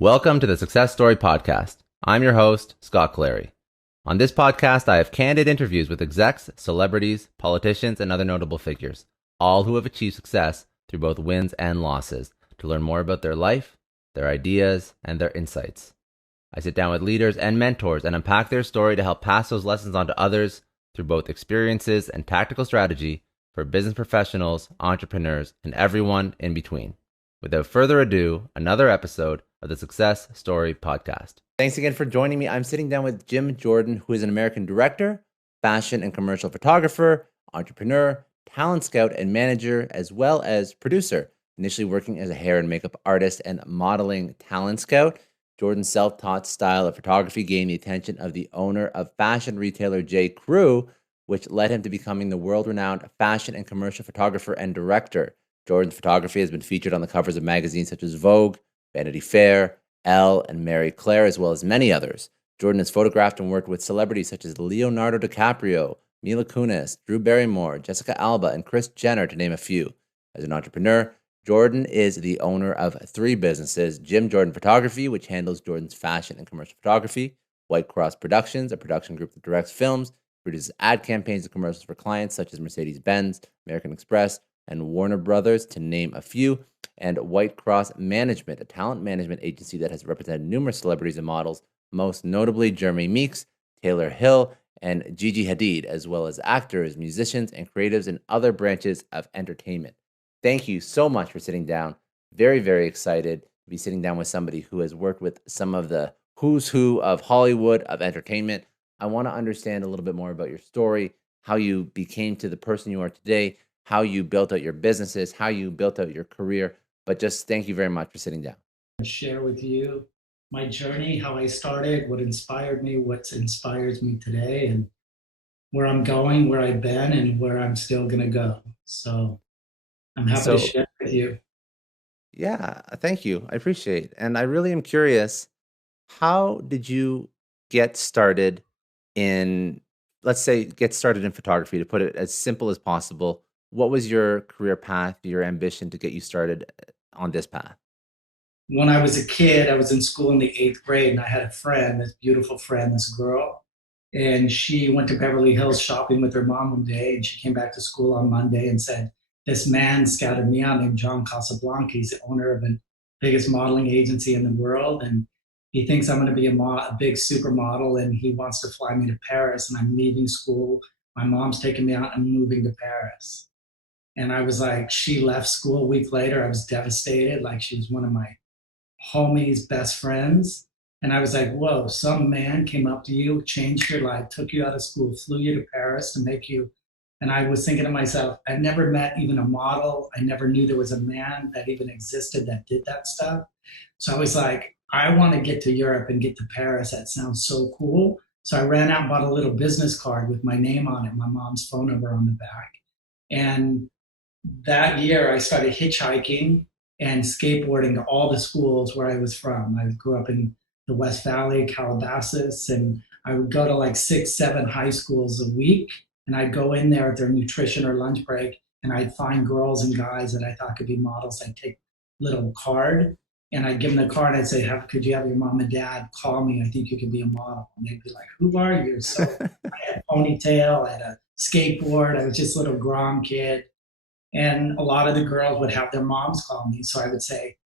Welcome to the Success Story Podcast. I'm your host, Scott Clary. On this podcast, I have candid interviews with execs, celebrities, politicians, and other notable figures, all who have achieved success through both wins and losses, to learn more about their life, their ideas, and their insights. I sit down with leaders and mentors and unpack their story to help pass those lessons on to others through both experiences and tactical strategy for business professionals, entrepreneurs, and everyone in between. Without further ado, another episode of the Success Story Podcast. Thanks again for joining me. I'm sitting down with Jim Jordan, who is an American director, fashion and commercial photographer, entrepreneur, talent scout, and manager, as well as producer, initially working as a hair and makeup artist and modeling talent scout. Jordan's self-taught style of photography gained the attention of the owner of fashion retailer J.Crew, which led him to becoming the world-renowned fashion and commercial photographer and director. Jordan's photography has been featured on the covers of magazines such as Vogue, Vanity Fair, Elle, and Marie Claire, as well as many others. Jordan has photographed and worked with celebrities such as Leonardo Di Caprio, Mila Kunis, Barrymore, Jessica Alba, and Kris Jenner, to name a few. As an entrepreneur, Jordan is the owner of three businesses: Jim Jordan Photography, which handles Jordan's fashion and commercial photography; White Cross Productions, a production group that directs films, produces ad campaigns and commercials for clients such as Mercedes-Benz, American Express, and Warner Brothers, to name a few; and White Cross Management, a talent management agency that has represented numerous celebrities and models, most notably Jeremy Meeks, Taylor Hill, and Gigi Hadid, as well as actors, musicians, and creatives in other branches of entertainment. Thank you so much for sitting down. Very, very excited to be sitting down with somebody who has worked with some of the who's who of Hollywood, of entertainment. I want to understand a little bit more about your story, how you became to the person you are today, how you built out your businesses, how you built out your career. But just thank you very much for sitting down. Share with you my journey, how I started, what inspired me, what inspires me today, and where I'm going, where I've been, and where I'm still going to go. So I'm happy to share with you. Yeah, thank you. I appreciate it. And I really am curious, how did you get started in, let's say, get started in photography, to put it as simple as possible? What was your career path, your ambition to get you started on this path? When I was a kid, I was in school in the 8th grade, and I had a friend, this beautiful friend, this girl, and she went to Beverly Hills shopping with her mom one day, and she came back to school on Monday and said, this man scouted me out named John Casablanca. He's the owner of the biggest modeling agency in the world, and he thinks I'm going to be a big supermodel, and he wants to fly me to Paris, and I'm leaving school. My mom's taking me out, and I'm moving to Paris. And I was like, she left school a week later. I was devastated. Like, she was one of my homies' best friends. And I was like, whoa, some man came up to you, changed your life, took you out of school, flew you to Paris to make you. And I was thinking to myself, I've never met even a model. I never knew there was a man that even existed that did that stuff. So I was like, I want to get to Europe and get to Paris. That sounds so cool. So I ran out and bought a little business card with my name on it, my mom's phone number on the back. And that year I started hitchhiking and skateboarding to all the schools where I was from. I grew up in the West Valley, Calabasas, and I would go to like 6, 7 high schools a week. And I'd go in there at their nutrition or lunch break, and I'd find girls and guys that I thought could be models. I'd take a little card, and I'd give them the card. I'd say, could you have your mom and dad call me? I think you could be a model. And they'd be like, who are you? So I had a ponytail, I had a skateboard. I was just a little Grom kid. And a lot of the girls would have their moms call me. So I would say,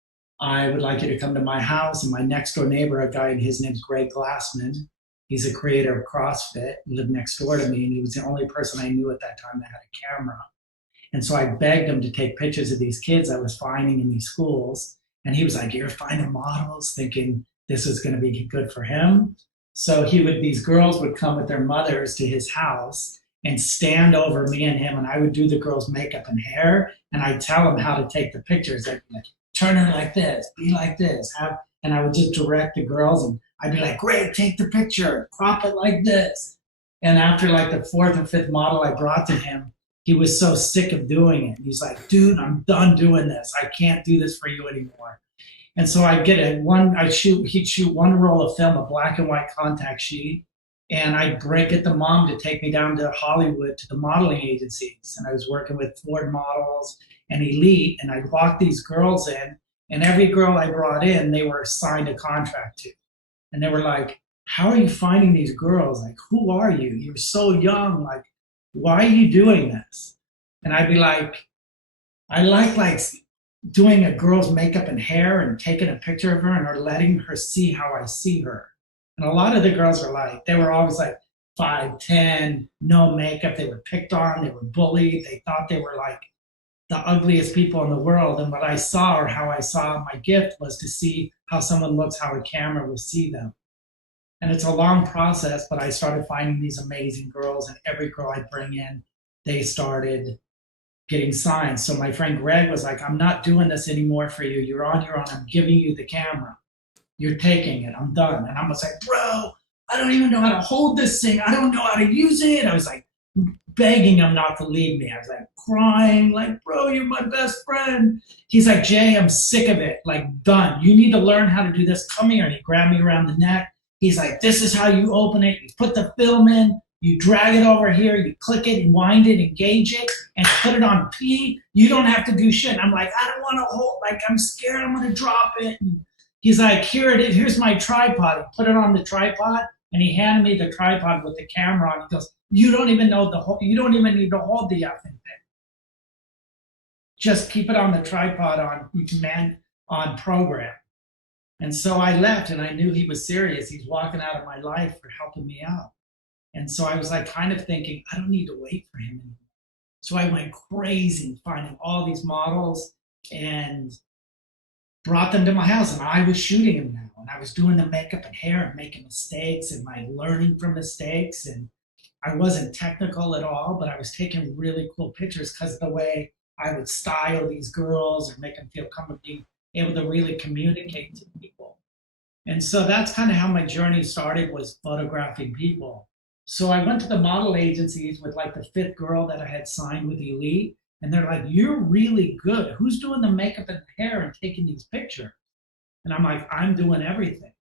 I would like you to come to my house. And my next door neighbor, a guy, his name's Greg Glassman. He's a creator of CrossFit, lived next door to me. And he was the only person I knew at that time that had a camera. And so I begged him to take pictures of these kids I was finding in these schools. And he was like, you're finding models, thinking this is going to be good for him. So these girls would come with their mothers to his house and stand over me and him, and I would do the girls' makeup and hair, and I'd tell them how to take the pictures. I'd be like, turn her like this, be like this, and I would just direct the girls, and I'd be like, great, take the picture, crop it like this. And after like the 4th or 5th model I brought to him, he was so sick of doing it. He's like, dude, I'm done doing this. I can't do this for you anymore. And so he'd shoot one roll of film, a black and white contact sheet, and I'd get the mom to take me down to Hollywood to the modeling agencies. And I was working with Ford Models and Elite, and I'd walk these girls in, And every girl I brought in, they were signed a contract to. And they were like, how are you finding these girls? Like, who are you? You're so young. Like, why are you doing this? And I'd be like, I like doing a girl's makeup and hair and taking a picture of her and or letting her see how I see her. And a lot of the girls were like, they were always like 5'10", no makeup. They were picked on, they were bullied. They thought they were like the ugliest people in the world. And what I saw, or how I saw my gift, was to see how someone looks, how a camera will see them. And it's a long process, but I started finding these amazing girls, and every girl I bring in, they started getting signed. So my friend Greg was like, I'm not doing this anymore for you. You're on your own. I'm giving you the camera. You're taking it. I'm done. And I was like, bro, I don't even know how to hold this thing. I don't know how to use it. I was like begging him not to leave me. I was like crying, like, bro, you're my best friend. He's like, Jay, I'm sick of it. Like, done. You need to learn how to do this. Come here. And he grabbed me around the neck. He's like, this is how you open it. You put the film in, you drag it over here, you click it, wind it, engage it, and put it on P. You don't have to do shit. I'm like, I don't want to hold, like, I'm scared I'm going to drop it. And he's like, here it is. Here's my tripod. He put it on the tripod, and he handed me the tripod with the camera on. He goes, you don't even know you don't even need to hold the effing thing. Just keep it on the tripod on program. And so I left, and I knew he was serious. He's walking out of my life for helping me out. And so I was like kind of thinking, I don't need to wait for him anymore. So I went crazy finding all these models and brought them to my house. And I was shooting them now. And I was doing the makeup and hair and making mistakes and like learning from mistakes. And I wasn't technical at all, but I was taking really cool pictures because of the way I would style these girls or make them feel comfortable, being able to really communicate to people. And so that's kind of how my journey started, was photographing people. So I went to the model agencies with like the fifth girl that I had signed with Elite. And they're like, you're really good. Who's doing the makeup and hair and taking these pictures? And I'm like, I'm doing everything.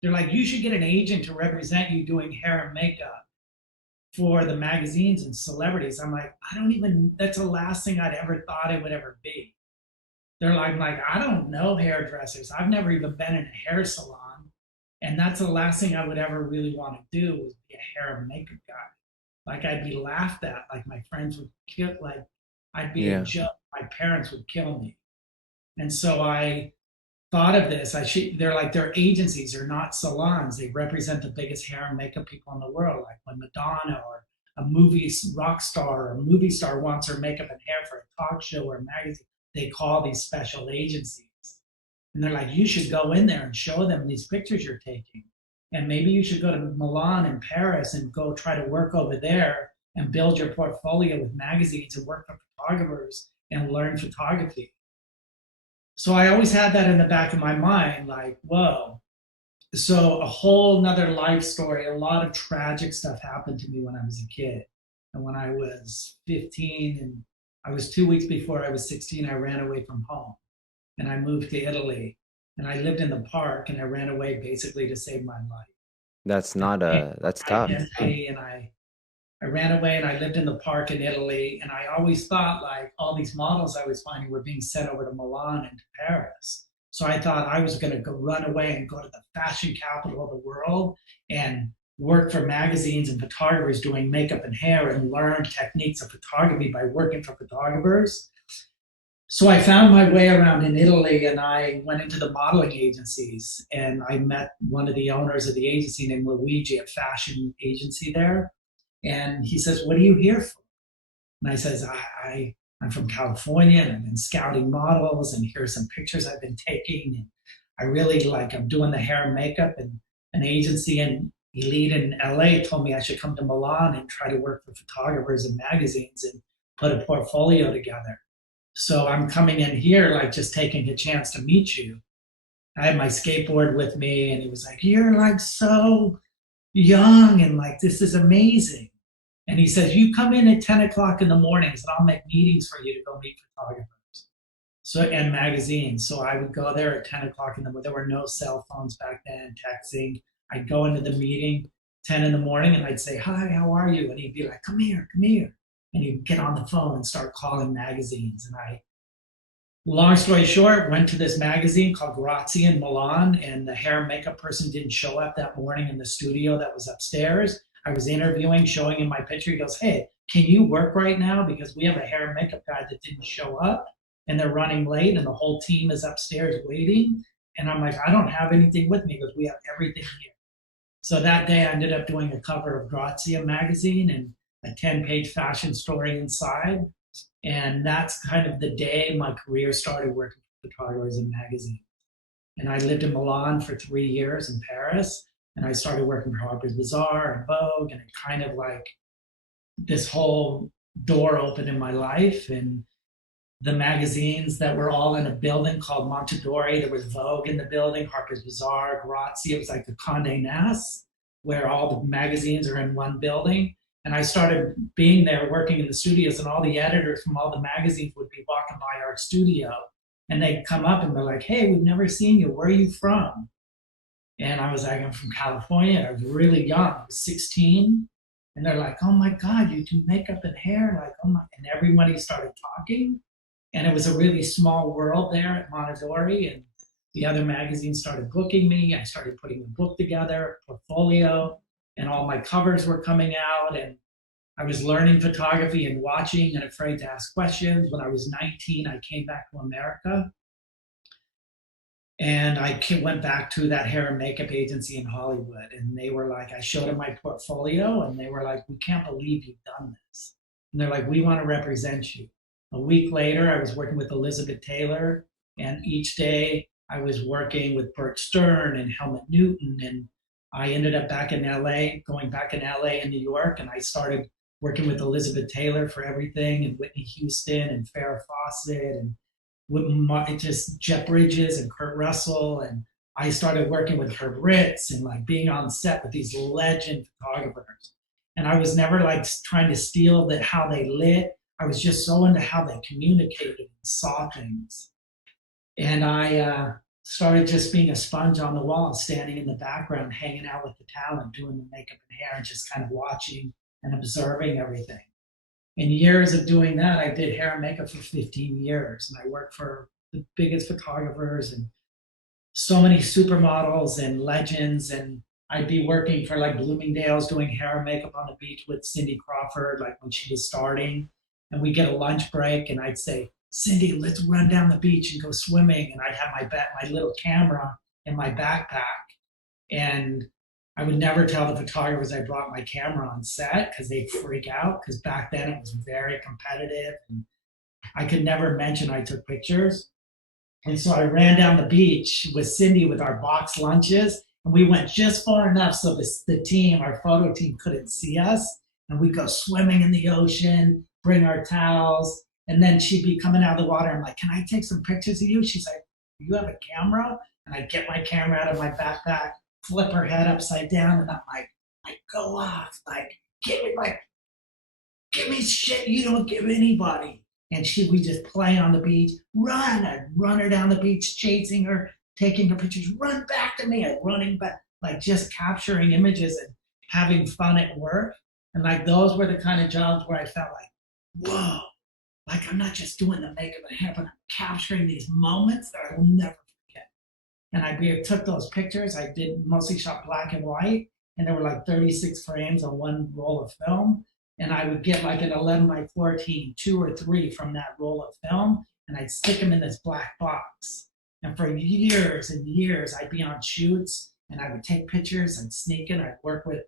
They're like, you should get an agent to represent you doing hair and makeup for the magazines and celebrities. I'm like, that's the last thing I'd ever thought it would ever be. They're like, I don't know hairdressers. I've never even been in a hair salon. And that's the last thing I would ever really want to do, was be a hair and makeup guy. Like, I'd be laughed at. Like, my friends would kill, like, I'd be a joke. My parents would kill me. And so I thought of this. They're like, their agencies are not salons. They represent the biggest hair and makeup people in the world. Like when Madonna or a movie rock star or a movie star wants her makeup and hair for a talk show or a magazine, they call these special agencies. And they're like, you should go in there and show them these pictures you're taking. And maybe you should go to Milan and Paris and go try to work over there and build your portfolio with magazines and work for photographers and learn photography. So I always had that in the back of my mind, like, whoa. So a whole nother life story, a lot of tragic stuff happened to me when I was a kid. And when I was 15, and I was 2 weeks before I was 16, I ran away from home. And I moved to Italy. And I lived in the park, and I ran away basically to save my life. That's tough. And I ran away, and I lived in the park in Italy. And I always thought like all these models I was finding were being sent over to Milan and to Paris. So I thought I was going to go run away and go to the fashion capital of the world and work for magazines and photographers doing makeup and hair and learn techniques of photography by working for photographers. So I found my way around in Italy, and I went into the modeling agencies, and I met one of the owners of the agency named Luigi, a fashion agency there. And he says, what are you here for? And I says, I'm from California, and I've been scouting models, and here's some pictures I've been taking. And I really I'm doing the hair and makeup, and an agency in Elite in LA told me I should come to Milan and try to work for photographers and magazines and put a portfolio together. So I'm coming in here, like just taking a chance to meet you. I had my skateboard with me, and he was like, you're like so young, and like, this is amazing. And he says, you come in at 10 o'clock in the mornings, and I'll make meetings for you to go meet photographers and magazines. So I would go there at 10 o'clock in the morning. There were no cell phones back then, texting. I'd go into the meeting 10 in the morning, and I'd say, hi, how are you? And he'd be like, come here, come here. And he'd get on the phone and start calling magazines. And I Long story short, went to this magazine called Grazia in Milan, and the hair and makeup person didn't show up that morning in the studio that was upstairs. I was interviewing, showing him my picture. He goes, "Hey, can you work right now? Because we have a hair and makeup guy that didn't show up and they're running late and the whole team is upstairs waiting." And I'm like, "I don't have anything with me because we have everything here." So that day I ended up doing a cover of Grazia magazine and a 10-page fashion story inside. And that's kind of the day my career started working for photographers in magazines. And I lived in Milan for 3 years in Paris. And I started working for Harper's Bazaar and Vogue. And it kind of like this whole door opened in my life. And the magazines that were all in a building called Montadori. There was Vogue in the building, Harper's Bazaar, Grazia. It was like the Condé Nast, where all the magazines are in one building. And I started being there working in the studios, and all the editors from all the magazines would be walking by our studio. And they'd come up and they're like, "Hey, we've never seen you. Where are you from?" And I was like, "I'm from California." I was really young, I was 16. And they're like, "Oh my God, you do makeup and hair." Like, oh my, and everybody started talking. And it was a really small world there at Montadori. And the other magazines started booking me. I started putting the book together, portfolio, and all my covers were coming out. And I was learning photography and watching and afraid to ask questions. When I was 19, I came back to America. And I went back to that hair and makeup agency in Hollywood. And they were like, I showed them my portfolio, and they were like, "We can't believe you've done this." And they're like, "We want to represent you." A week later, I was working with Elizabeth Taylor, and each day I was working with Burt Stern and Helmut Newton, and I ended up back in LA, going back in LA and New York, and I started working with Elizabeth Taylor for everything, and Whitney Houston and Farrah Fawcett, and just Jeff Bridges and Kurt Russell, and I started working with Herb Ritts and like being on set with these legend photographers. And I was never like trying to steal that how they lit. I was just so into how they communicated and saw things. And I started just being a sponge on the wall, standing in the background, hanging out with the talent, doing the makeup and hair, and just kind of watching and observing everything. In years of doing that, I did hair and makeup for 15 years. And I worked for the biggest photographers and so many supermodels and legends. And I'd be working for like Bloomingdale's doing hair and makeup on the beach with Cindy Crawford, like when she was starting. And we get a lunch break, and I'd say, "Cindy, let's run down the beach and go swimming." And I'd have my little camera in my backpack. And I would never tell the photographers I brought my camera on set because they'd freak out, because back then it was very competitive. And I could never mention I took pictures. And so I ran down the beach with Cindy with our box lunches, and we went just far enough so the team, our photo team, couldn't see us. And we'd go swimming in the ocean, bring our towels, and then she'd be coming out of the water. I'm like, "Can I take some pictures of you?" She's like, "Do you have a camera?" And I get my camera out of my backpack, flip her head upside down, and I'm like, "Go off, give me shit you don't give anybody." And we just play on the beach, run. I'd run her down the beach, chasing her, taking her pictures, run back to me, and running back, like just capturing images and having fun at work. And like those were the kind of jobs where I felt like, whoa, like I'm not just doing the makeup and hair, but I'm capturing these moments that I will never forget. And I took those pictures. I did mostly shot black and white, and there were like 36 frames on one roll of film. And I would get like an 11 by 14, 2 or 3 from that roll of film, and I'd stick them in this black box. And for years and years, I'd be on shoots, and I would take pictures and sneak in. I'd work with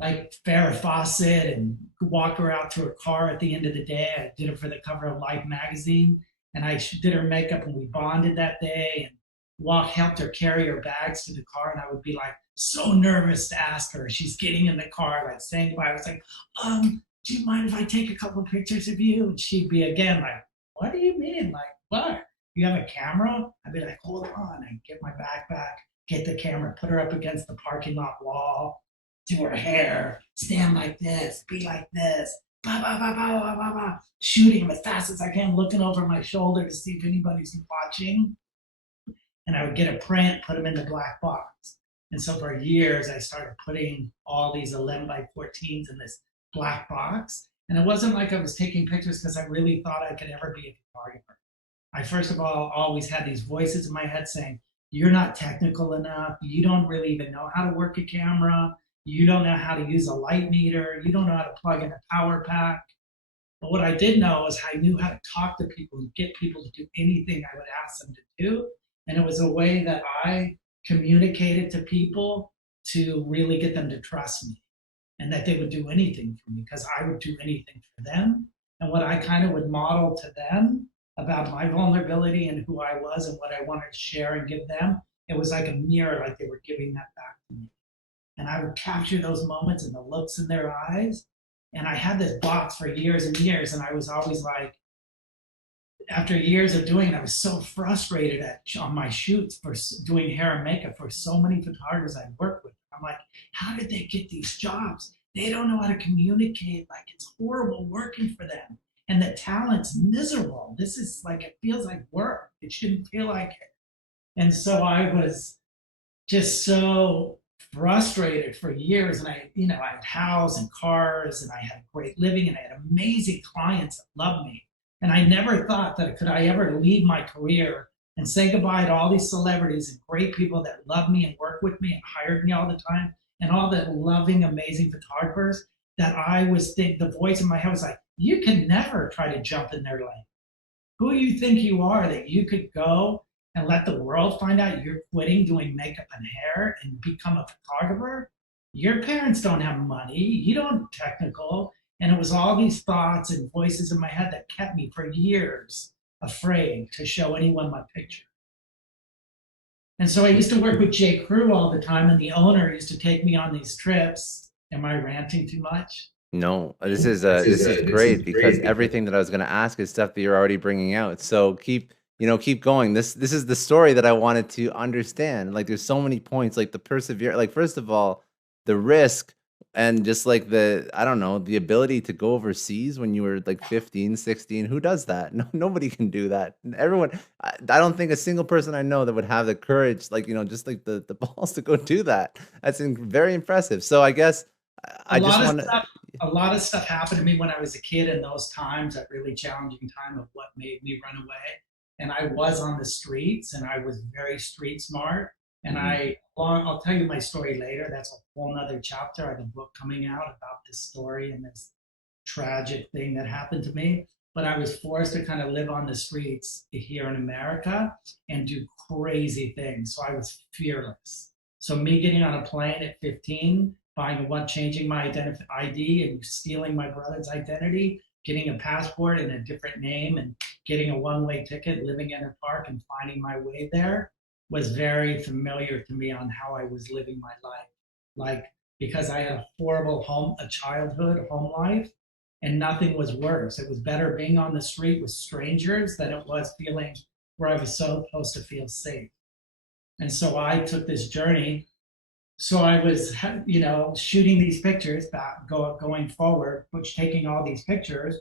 like Farrah Fawcett and walk her out to her car at the end of the day. I did it for the cover of Life magazine, and I did her makeup, and we bonded that day, and helped her carry her bags to the car. And I would be like so nervous to ask her. She's getting in the car, like saying goodbye. I was like, "Do you mind if I take a couple of pictures of you?" And she'd be again like, "What do you mean? Like, what? You have a camera?" I'd be like, "Hold on." I'd get my backpack, get the camera, put her up against the parking lot wall, do her hair, stand like this, be like this, bah, bah, bah, bah, bah, bah, bah, shooting as fast as I can, looking over my shoulder to see if anybody's watching. And I would get a print, put them in the black box. And so for years, I started putting all these 11 by 14s in this black box. And it wasn't like I was taking pictures because I really thought I could ever be a photographer. I first of all always had these voices in my head saying, you're not technical enough. You don't really even know how to work a camera. You don't know how to use a light meter. You don't know how to plug in a power pack. But what I did know is I knew how to talk to people and get people to do anything I would ask them to do. And it was a way that I communicated to people to really get them to trust me and that they would do anything for me because I would do anything for them. And what I kind of would model to them about my vulnerability and who I was and what I wanted to share and give them, it was like a mirror, like they were giving that back to me. And I would capture those moments and the looks in their eyes. And I had this box for years and years, and I was always like, after years of doing it, I was so frustrated on my shoots for doing hair and makeup for so many photographers I worked with. I'm like, how did they get these jobs? They don't know how to communicate. Like, it's horrible working for them. And the talent's miserable. This is like, it feels like work. It shouldn't feel like it. And so I was just so frustrated for years. And I had house and cars and I had great living and I had amazing clients that loved me. And I never thought that I ever leave my career and say goodbye to all these celebrities and great people that love me and work with me and hired me all the time and all the loving, amazing photographers that the voice in my head was like, you can never try to jump in their lane. Who do you think you are that you could go and let the world find out you're quitting doing makeup and hair and become a photographer? Your parents don't have money. You don't technical. And it was all these thoughts and voices in my head that kept me for years afraid to show anyone my picture. And so I used to work with J.Crew all the time, and the owner used to take me on these trips. Am I ranting too much? No, this is great because everything that I was going to ask is stuff that you're already bringing out. So keep going. This is the story that I wanted to understand. Like, there's so many points, like the persevere. Like, first of all, the risk and just like I don't know, the ability to go overseas when you were like 15, 16. Who does that? No, nobody can do that. Everyone, I don't think a single person I know that would have the courage, like, just like the balls to go do that. That's very impressive. So I guess I just want to. A lot of stuff happened to me when I was a kid in those times, that really challenging time of what made me run away. And I was on the streets and I was very street smart. And I'll tell you my story later. That's a whole nother chapter. I have a book coming out about this story and this tragic thing that happened to me. But I was forced to kind of live on the streets here in America and do crazy things. So I was fearless. So me getting on a plane at 15, changing my ID and stealing my brother's identity, getting a passport in a different name and getting a one-way ticket, living in a park and finding my way there was very familiar to me on how I was living my life. Like, because I had a horrible childhood, home life, and nothing was worse. It was better being on the street with strangers than it was feeling where I was supposed to feel safe. And so I took this journey. So I was, shooting these pictures going forward, taking all these pictures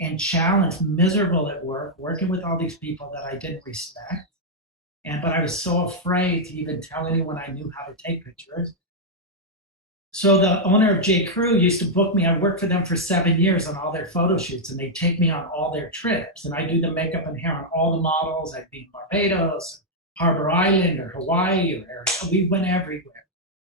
and challenged, miserable at work, working with all these people that I didn't respect. But I was so afraid to even tell anyone I knew how to take pictures. So the owner of J.Crew used to book me. I worked for them for 7 years on all their photo shoots, and they'd take me on all their trips. And I do the makeup and hair on all the models. I'd be in Barbados, Harbor Island, or Hawaii, we went everywhere.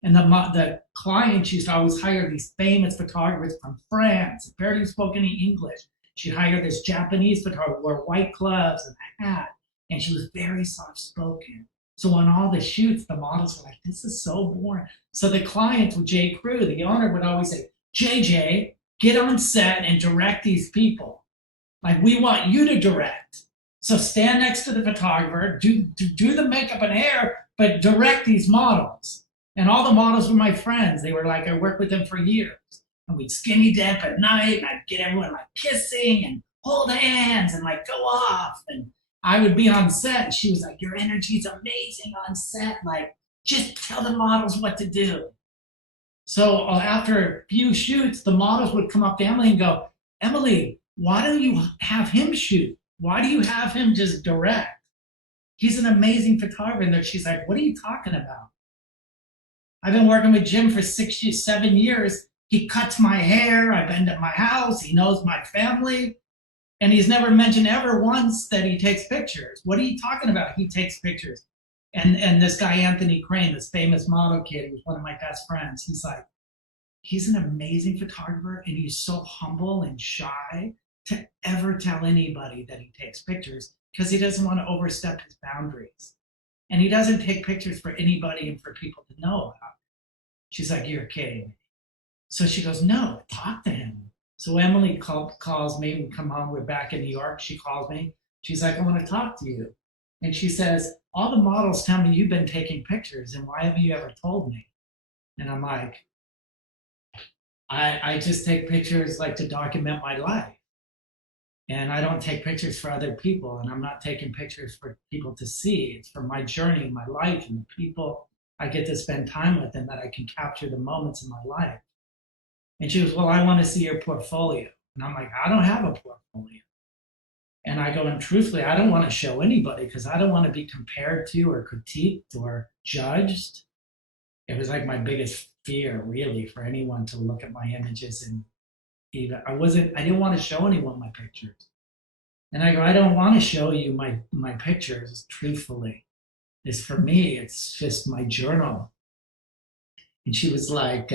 And the clients used to always hire these famous photographers from France, barely spoke any English. She'd hire this Japanese photographer, wore white gloves and a hat, and she was very soft-spoken. So on all the shoots, the models were like, this is so boring. So the clients with J.Crew, the owner would always say, JJ, get on set and direct these people. Like, we want you to direct. So stand next to the photographer, do the makeup and hair, but direct these models. And all the models were my friends. They were like, I worked with them for years. And we'd skinny dip at night, and I'd get everyone like kissing and hold hands and like go off. And I would be on set, and she was like, your energy's amazing on set. Like, just tell the models what to do. So after a few shoots, the models would come up to Emily and go, Emily, why don't you have him shoot? Why do you have him just direct? He's an amazing photographer. And she's like, what are you talking about? I've been working with Jim for 7 years. He cuts my hair. I've been at my house. He knows my family. And he's never mentioned ever once that he takes pictures. What are you talking about? He takes pictures. And this guy, Anthony Crane, this famous model kid, who's one of my best friends, he's like, he's an amazing photographer, and he's so humble and shy to ever tell anybody that he takes pictures because he doesn't want to overstep his boundaries. And he doesn't take pictures for anybody and for people to know about. She's like, you're kidding me. So she goes, no, talk to him. So Emily calls me. We come home. We're back in New York. She calls me. She's like, I want to talk to you. And she says, all the models tell me you've been taking pictures, and why haven't you ever told me? And I'm like, I just take pictures like to document my life. And I don't take pictures for other people, and I'm not taking pictures for people to see. It's for my journey, my life, and the people I get to spend time with, and that I can capture the moments in my life. And she goes, well, I want to see your portfolio. And I'm like, I don't have a portfolio. And I go, and truthfully, I don't want to show anybody because I don't want to be compared to or critiqued or judged. It was like my biggest fear, really, for anyone to look at my images. And even I didn't want to show anyone my pictures. And I go, I don't want to show you my pictures, truthfully. It's for me, it's just my journal. And she was like,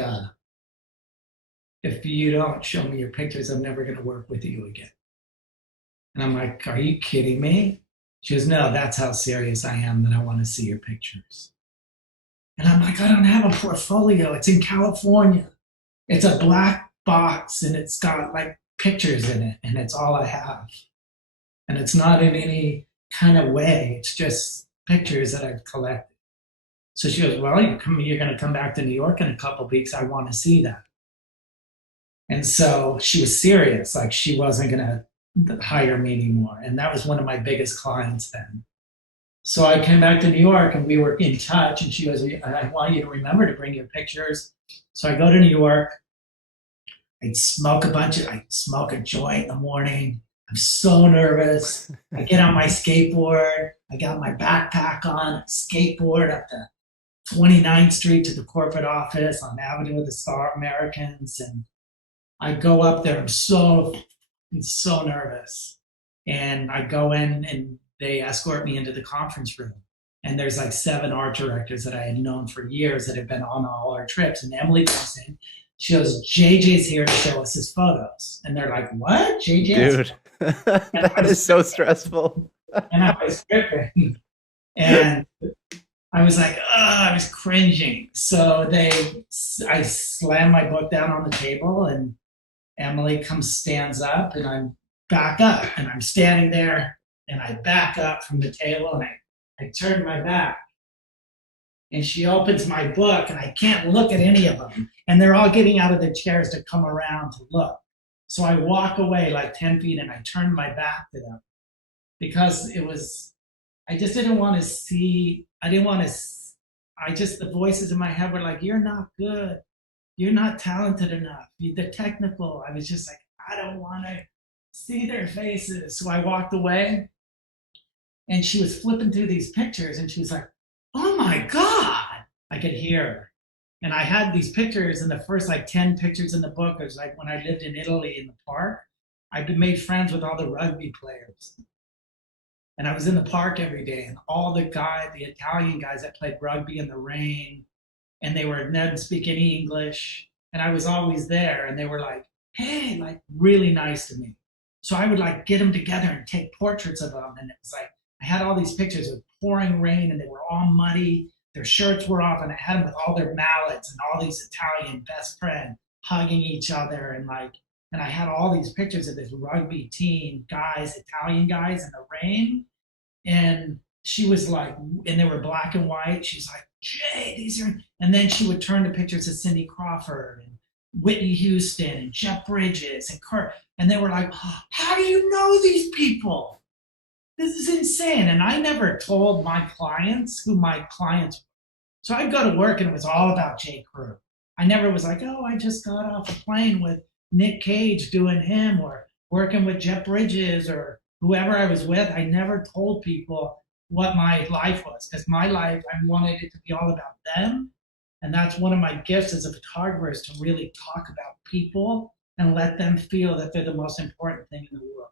if you don't show me your pictures, I'm never going to work with you again. And I'm like, are you kidding me? She goes, no, that's how serious I am, that I want to see your pictures. And I'm like, I don't have a portfolio. It's in California. It's a black box, and it's got like pictures in it, and it's all I have. And it's not in any kind of way. It's just pictures that I've collected. So she goes, well, you're going to come back to New York in a couple of weeks. I want to see that. And so she was serious. Like, she wasn't going to hire me anymore. And that was one of my biggest clients then. So I came back to New York, and we were in touch, and she goes, I want you to remember to bring your pictures. So I go to New York. I'd smoke a joint in the morning. I'm so nervous. I get on my skateboard. I got my backpack on, skateboard up the 29th Street to the corporate office on Avenue of the Star Americans. And I go up there. I'm so nervous. And I go in, and they escort me into the conference room. And there's like 7 art directors that I had known for years that had been on all our trips. And Emily comes in. She goes, JJ's here to show us his photos. And they're like, what? JJ? Dude, that is so stressful. And I was tripping. And I was like, I was cringing. So I slammed my book down on the table, and Emily stands up, and I'm back up, and I'm standing there, and I back up from the table, and I turn my back. And she opens my book, and I can't look at any of them. And they're all getting out of their chairs to come around to look. So I walk away like 10 feet, and I turn my back to them because I just didn't want to see, the voices in my head were like, you're not good. You're not talented enough. The technical, I was just like, I don't want to see their faces. So I walked away, and she was flipping through these pictures, and she was like, oh my God, I could hear her. And I had these pictures, and the first like 10 pictures in the book was like when I lived in Italy in the park. I'd made friends with all the rugby players. And I was in the park every day, and all the Italian guys that played rugby in the rain, and they didn't speak any English. And I was always there, and they were like, hey, like really nice to me. So I would like get them together and take portraits of them. And it was like, I had all these pictures of pouring rain, and they were all muddy. Their shirts were off, and I had them with all their mallets and all these Italian best friends hugging each other. And I had all these pictures of this rugby team guys, Italian guys in the rain. And she was like, and they were black and white. She's like, Jay, these are, and then she would turn to pictures of Cindy Crawford and Whitney Houston and Jeff Bridges and Kurt. And they were like, oh, how do you know these people? This is insane. And I never told my clients who my clients were. So I'd go to work, and it was all about J.Crew. I never was like, oh, I just got off a plane with Nick Cage doing him, or working with Jeff Bridges, or whoever I was with. I never told people what my life was, because my life, I wanted it to be all about them. And that's one of my gifts as a photographer, is to really talk about people and let them feel that they're the most important thing in the world.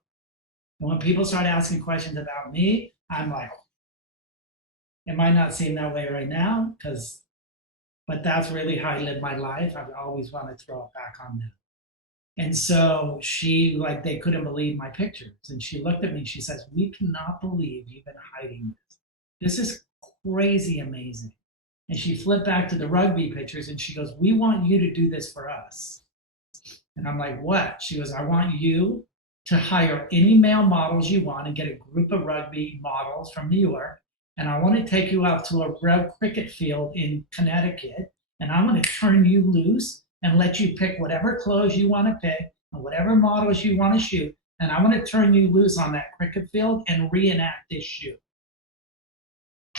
And when people start asking questions about me, I'm like, it might not seem that way right now, but that's really how I live my life. I always want to throw it back on them. And so she, like, they couldn't believe my pictures. And she looked at me, she says, we cannot believe you've been hiding this. This is crazy amazing. And she flipped back to the rugby pictures and she goes, we want you to do this for us. And I'm like, what? She goes, I want you to hire any male models you want and get a group of rugby models from New York. And I want to take you out to a real cricket field in Connecticut. And I'm going to turn you loose and let you pick whatever clothes you want to pick and whatever models you want to shoot. And I want to turn you loose on that cricket field and reenact this shoot.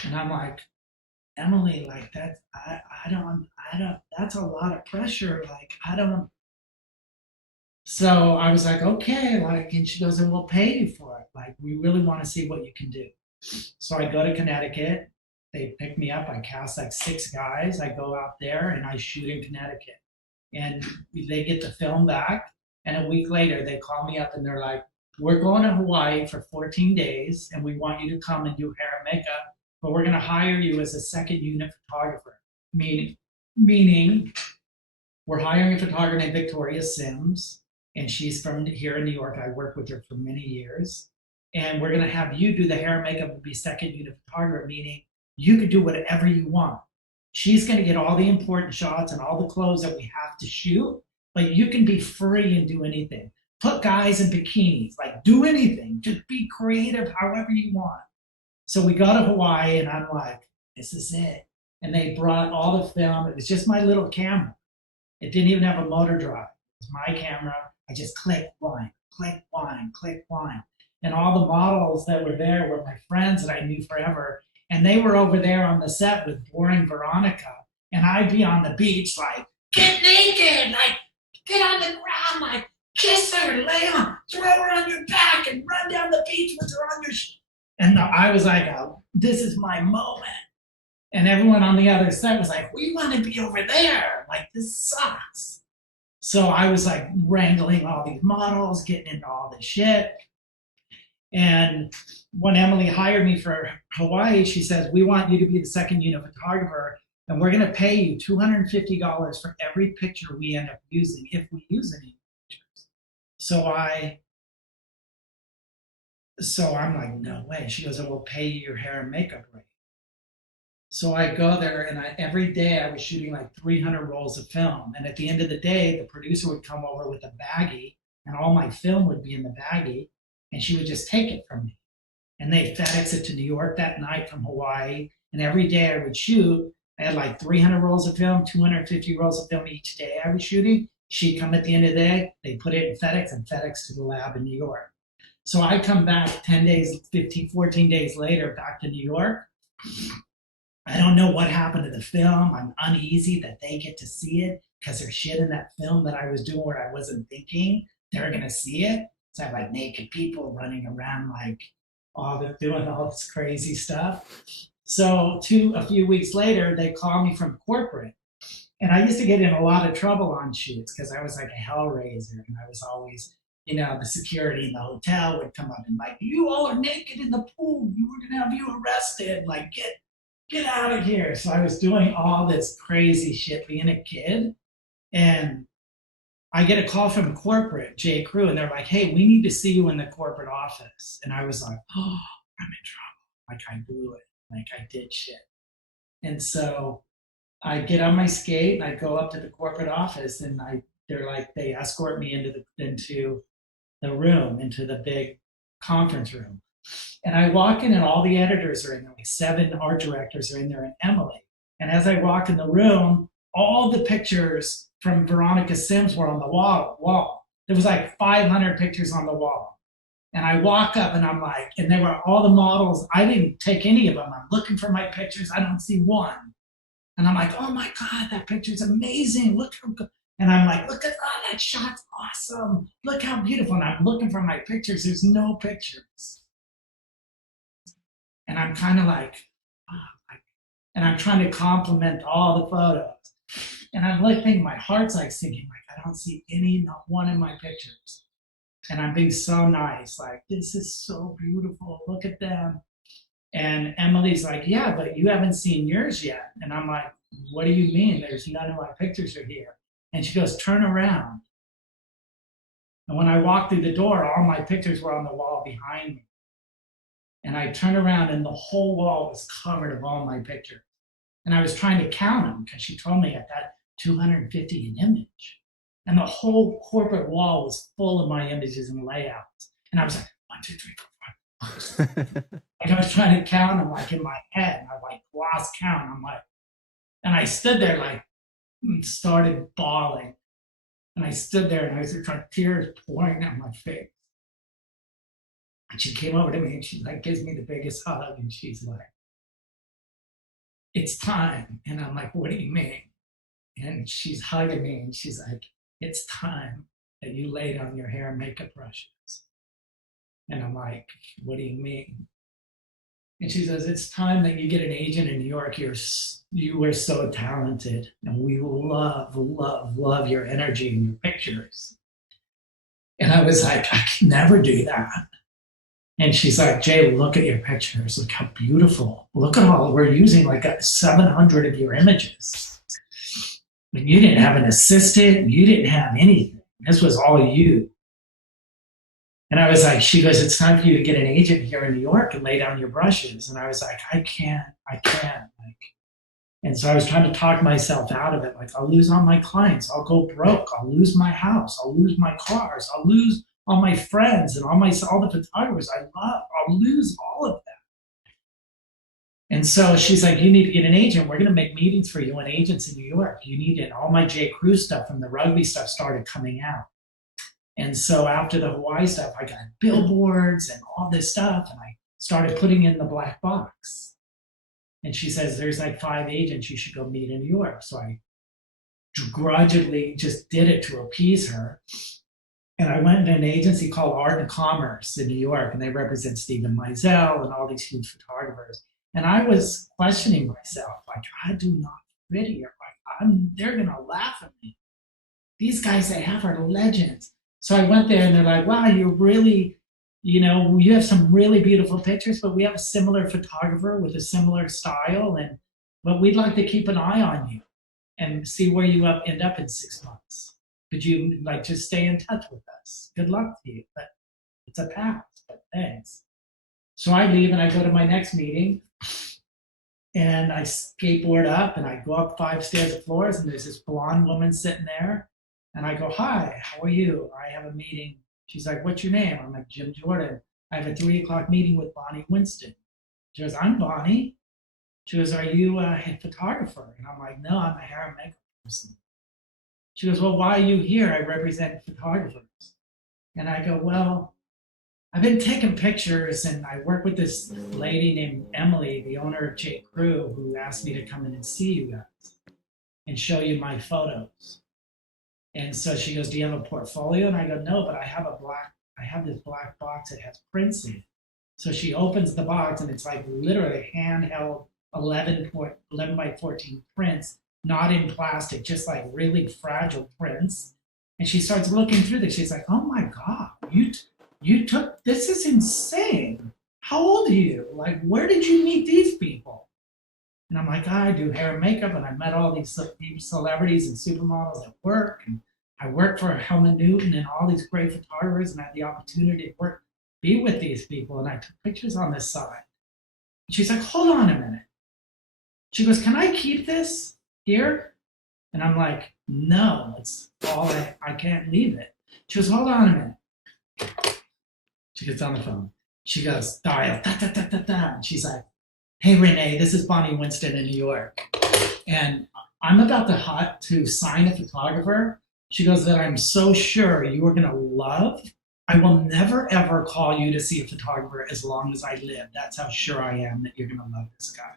And I'm like, Emily, like I don't, that's a lot of pressure. Like, I don't. So I was like, okay, like, and she goes, and we'll pay you for it. Like, we really want to see what you can do. So I go to Connecticut. They pick me up. I cast like 6 guys. I go out there and I shoot in Connecticut. And they get the film back. And a week later, they call me up and they're like, we're going to Hawaii for 14 days and we want you to come and do hair and makeup, but we're going to hire you as a second unit photographer. Meaning we're hiring a photographer named Victoria Sims, and she's from here in New York. I worked with her for many years. And we're going to have you do the hair and makeup and be second unit photographer, meaning you could do whatever you want. She's going to get all the important shots and all the clothes that we have to shoot, but you can be free and do anything. Put guys in bikinis, like, do anything. Just be creative however you want. So we go to Hawaii and I'm like, this is it. And they brought all the film. It was just my little camera. It didn't even have a motor drive. It was my camera. I just click, wind, click, wind, click, wind. And all the models that were there were my friends that I knew forever. And they were over there on the set with boring Veronica. And I'd be on the beach like, get naked, like, get on the ground, like, kiss her, lay on, throw her on your back and run down the beach with her on your And I was like, oh, this is my moment. And everyone on the other set was like, we want to be over there. Like, this sucks. So I was like wrangling all these models, getting into all this shit. And when Emily hired me for Hawaii, she says, we want you to be the second unit photographer, and we're going to pay you $250 for every picture we end up using, if we use any pictures. So I'm like, no way. She goes, we'll pay you your hair and makeup rate. So I go there, and every day I was shooting like 300 rolls of film. And at the end of the day, the producer would come over with a baggie, and all my film would be in the baggie, and she would just take it from me. And they'd FedEx it to New York that night from Hawaii. And every day I would shoot. I had like 300 rolls of film, 250 rolls of film each day I was shooting. She'd come at the end of the day, they put it in FedEx and FedEx to the lab in New York. So I come back 10 days, 15, 14 days later, back to New York. I don't know what happened to the film. I'm uneasy that they get to see it because there's shit in that film that I was doing where I wasn't thinking they're going to see it. So I have like naked people running around like, oh, they're doing all this crazy stuff. So a few weeks later, they call me from corporate. And I used to get in a lot of trouble on shoots because I was like a hellraiser. And I was always, the security in the hotel would come up and like, you all are naked in the pool. We're going to have you arrested. Like, get out of here. So I was doing all this crazy shit being a kid. And I get a call from corporate, J.Crew, and they're like, hey, we need to see you in the corporate office. And I was like, oh, I'm in trouble. Like, I blew it. Like, I did shit. And so I get on my skate and I go up to the corporate office, and they're like, they escort me into the room, into the big conference room. And I walk in and all the editors are in there, like 7 art directors are in there and Emily. And as I walk in the room, all the pictures from Veronica Sims were on the wall. There was like 500 pictures on the wall. And I walk up and I'm like, and they were all the models. I didn't take any of them. I'm looking for my pictures. I don't see one. And I'm like, oh my God, that picture's amazing. Look how good. And I'm like, look at that shot's awesome. Look how beautiful. And I'm looking for my pictures. There's no pictures. And I'm kind of like, oh, and I'm trying to compliment all the photos. And I'm looking, my heart's like sinking, like I don't see not one in my pictures. And I'm being so nice, like, this is so beautiful. Look at them. And Emily's like, yeah, but you haven't seen yours yet. And I'm like, what do you mean? There's none of my pictures are here. And she goes, turn around. And when I walked through the door, all my pictures were on the wall behind me. And I turned around and the whole wall was covered of all my pictures. And I was trying to count them because she told me I got 250 an image. And the whole corporate wall was full of my images and layouts. And I was like, 1, 2, 3, 4, 5. Like I was trying to count them like in my head. And I like lost count. I'm like, and I stood there like, started bawling. And I stood there and I was trying, tears pouring down my face. And she came over to me and she like gives me the biggest hug and she's like, it's time. And I'm like, what do you mean? And she's hugging me and she's like, it's time that you lay down your hair and makeup brushes. And I'm like, what do you mean? And she says, it's time that you get an agent in New York. You were so talented and we will love, love, love your energy and your pictures. And I was like, I can never do that. And she's like, Jay, look at your pictures. Look how beautiful. Look at all, we're using like 700 of your images. And you didn't have an assistant. You didn't have anything. This was all you. And I was like, she goes, it's time for you to get an agent here in New York and lay down your brushes. And I was like, I can't. Like, and so I was trying to talk myself out of it. Like, I'll lose all my clients. I'll go broke. I'll lose my house. I'll lose my cars. I'll lose all my friends and all the photographers I love. I'll lose all of that. And so she's like, you need to get an agent. We're going to make meetings for you and agents in New York. You need it. All my J.Crew stuff from the rugby stuff started coming out. And so after the Hawaii stuff, I got billboards and all this stuff. And I started putting in the black box. And she says, there's like 5 agents you should go meet in New York. So I grudgingly just did it to appease her. And I went to an agency called Art and Commerce in New York, and they represent Stephen Meisel and all these huge photographers. And I was questioning myself, like, I do not fit here. Like, they're gonna laugh at me. These guys they have are legends. So I went there and they're like, wow, you're really, you have some really beautiful pictures, but we have a similar photographer with a similar style. But we'd like to keep an eye on you and see where you end up in 6 months. Could you like just stay in touch with us? Good luck to you. But it's a path, but thanks. So I leave and I go to my next meeting and I skateboard up and I go up 5 stairs of floors and there's this blonde woman sitting there. And I go, hi, how are you? I have a meeting. She's like, what's your name? I'm like, Jim Jordan. I have a 3 o'clock meeting with Bonnie Winston. She goes, I'm Bonnie. She goes, are you a photographer? And I'm like, no, I'm a hair and makeup person. She goes, well, why are you here? I represent photographers. And I go, well, I've been taking pictures and I work with this lady named Emily, the owner of J.Crew, who asked me to come in and see you guys and show you my photos. And so she goes, do you have a portfolio? And I go, no, but I have this black box that has prints in it. So she opens the box and it's like literally handheld 11 by 14 prints, not in plastic, just like really fragile prints. And she starts looking through this. She's like, oh my God, you took, this is insane. How old are you? Like, where did you meet these people? And I'm like, I do hair and makeup, and I met all these celebrities and supermodels at work, and I work for Helmut Newton and all these great photographers, and I had the opportunity to be with these people, and I took pictures on this side. And she's like, hold on a minute. She goes, can I keep this here? And I'm like, no, it's all I can't leave it. She goes, hold on a minute. She gets on the phone. She goes, dial, da, da, da, da, da. And she's like, hey, Renee, this is Bonnie Winston in New York. And I'm about to sign a photographer. She goes, that I'm so sure you are going to love. I will never, ever call you to see a photographer as long as I live. That's how sure I am that you're going to love this guy.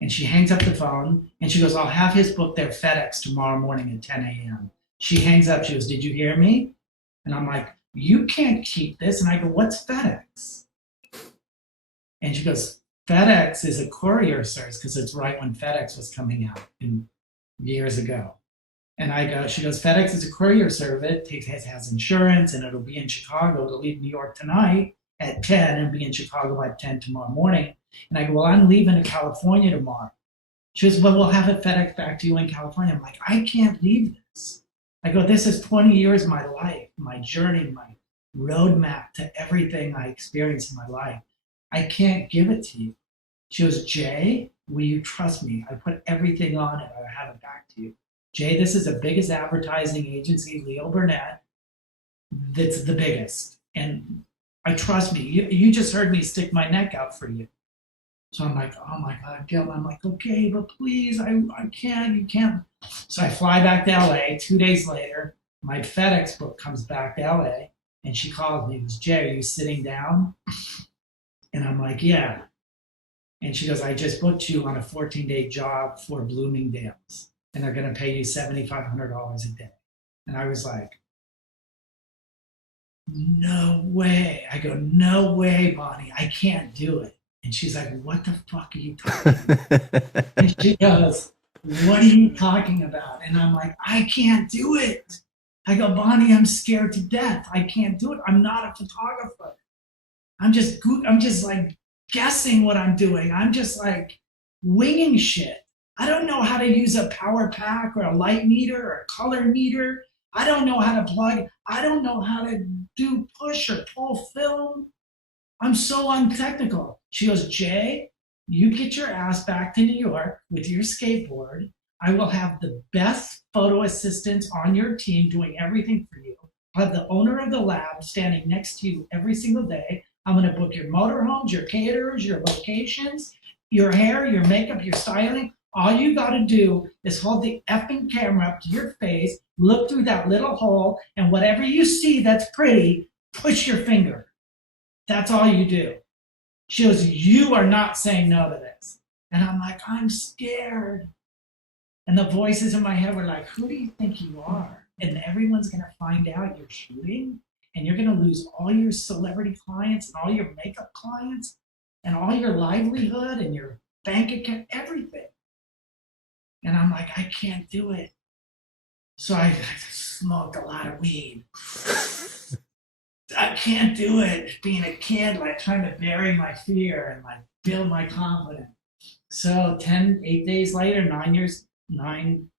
And she hangs up the phone and she goes, I'll have his book there FedEx tomorrow morning at 10 a.m. She hangs up. She goes, did you hear me? And I'm like, you can't keep this. And I go, what's FedEx? And she goes, FedEx is a courier service because it's right when FedEx was coming out years ago. And I go, she goes, FedEx is a courier service, has insurance, and it'll be in Chicago. It'll leave New York tonight at 10 and be in Chicago by 10 tomorrow morning. And I go, well, I'm leaving to California tomorrow. She goes, well, we'll have it FedEx back to you in California. I'm like, I can't leave this. I go, this is 20 years of my life, my journey, my roadmap to everything I experienced in my life. I can't give it to you. She goes, Jay, will you trust me? I put everything on it. I have it back to you. Jay, this is the biggest advertising agency, Leo Burnett, that's the biggest. And I trust me. You just heard me stick my neck out for you. So I'm like, oh my God, Gil. I'm like, okay, but please, I can't, you can't. So I fly back to LA. 2 days later, my FedEx book comes back to LA, and she calls me. Goes, Jay, are you sitting down? And I'm like, yeah. And she goes, I just booked you on a 14-day job for Bloomingdale's, and they're going to pay you $7,500 a day. And I was like, no way. I go, no way, Bonnie. I can't do it. And she's like, what the fuck are you talking about? And she goes, what are you talking about? And I'm like, I can't do it. I go, Bonnie, I'm scared to death. I can't do it. I'm not a photographer. I'm just like guessing what I'm doing. I'm just like winging shit. I don't know how to use a power pack or a light meter or a color meter. I don't know how to plug. I don't know how to do push or pull film. I'm so untechnical. She goes, Jay, you get your ass back to New York with your skateboard. I will have the best photo assistants on your team doing everything for you. I'll have the owner of the lab standing next to you every single day. I'm going to book your motorhomes, your caterers, your locations, your hair, your makeup, your styling. All you got to do is hold the effing camera up to your face, look through that little hole, and whatever you see that's pretty, push your finger. That's all you do. She goes, you are not saying no to this. And I'm like, I'm scared. And the voices in my head were like, who do you think you are? And everyone's going to find out you're shooting, and you're going to lose all your celebrity clients and all your makeup clients and all your livelihood and your bank account, everything. And I'm like, I can't do it. So I smoked a lot of weed. I can't do it. Being a kid, like trying to bury my fear and like build my confidence. So 8 days later, 9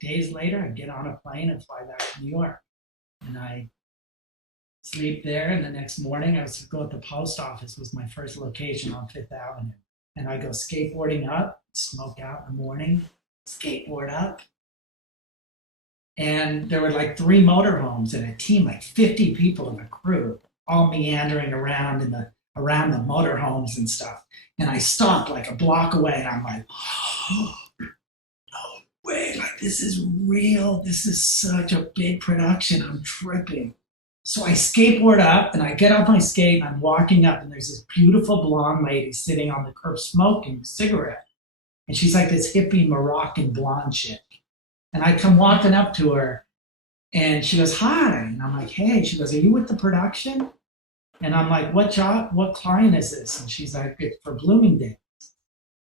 days later, I get on a plane and fly back to New York. And I sleep there. And the next morning, I was to go at the post office. Was my first location on Fifth Avenue. And I go skateboarding up, smoke out in the morning, skateboard up. And there were like 3 motorhomes and a team, like 50 people in the crew, all meandering around around the motorhomes and stuff. And I stopped like a block away, and I'm like, oh, no way, like this is real. This is such a big production. I'm tripping. So I skateboard up, and I get off my skate, and I'm walking up, and there's this beautiful blonde lady sitting on the curb smoking a cigarette. And she's like this hippie Moroccan blonde chick. And I come walking up to her, and she goes, hi. And I'm like, hey. She goes, are you with the production? And I'm like, what job? What client is this? And she's like, it's for Bloomingdale's.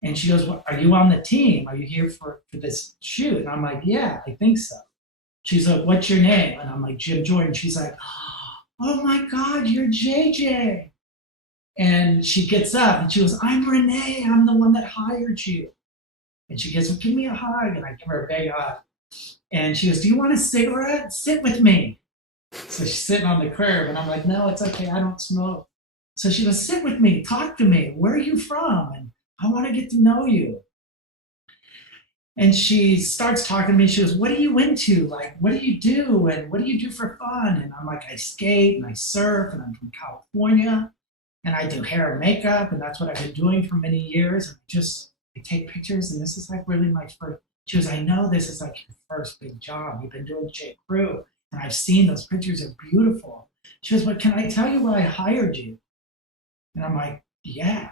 And she goes, are you on the team? Are you here for this shoot? And I'm like, yeah, I think so. She's like, what's your name? And I'm like, Jim Jordan. She's like, oh my God, you're JJ. And she gets up, and she goes, I'm Renee. I'm the one that hired you. And she goes, well, give me a hug. And I give her a big hug. And she goes, do you want a cigarette? Sit with me. So she's sitting on the curb, and I'm like, no, it's okay. I don't smoke. So she goes, sit with me. Talk to me. Where are you from? And I want to get to know you. And she starts talking to me. She goes, what are you into? Like, what do you do? And what do you do for fun? And I'm like, I skate and I surf, and I'm from California, and I do hair and makeup. And that's what I've been doing for many years. And I take pictures, and this is like really my first. She goes, I know this is like your first big job. You've been doing J.Crew, and I've seen those pictures are beautiful. She goes, but can I tell you why I hired you? And I'm like, yeah.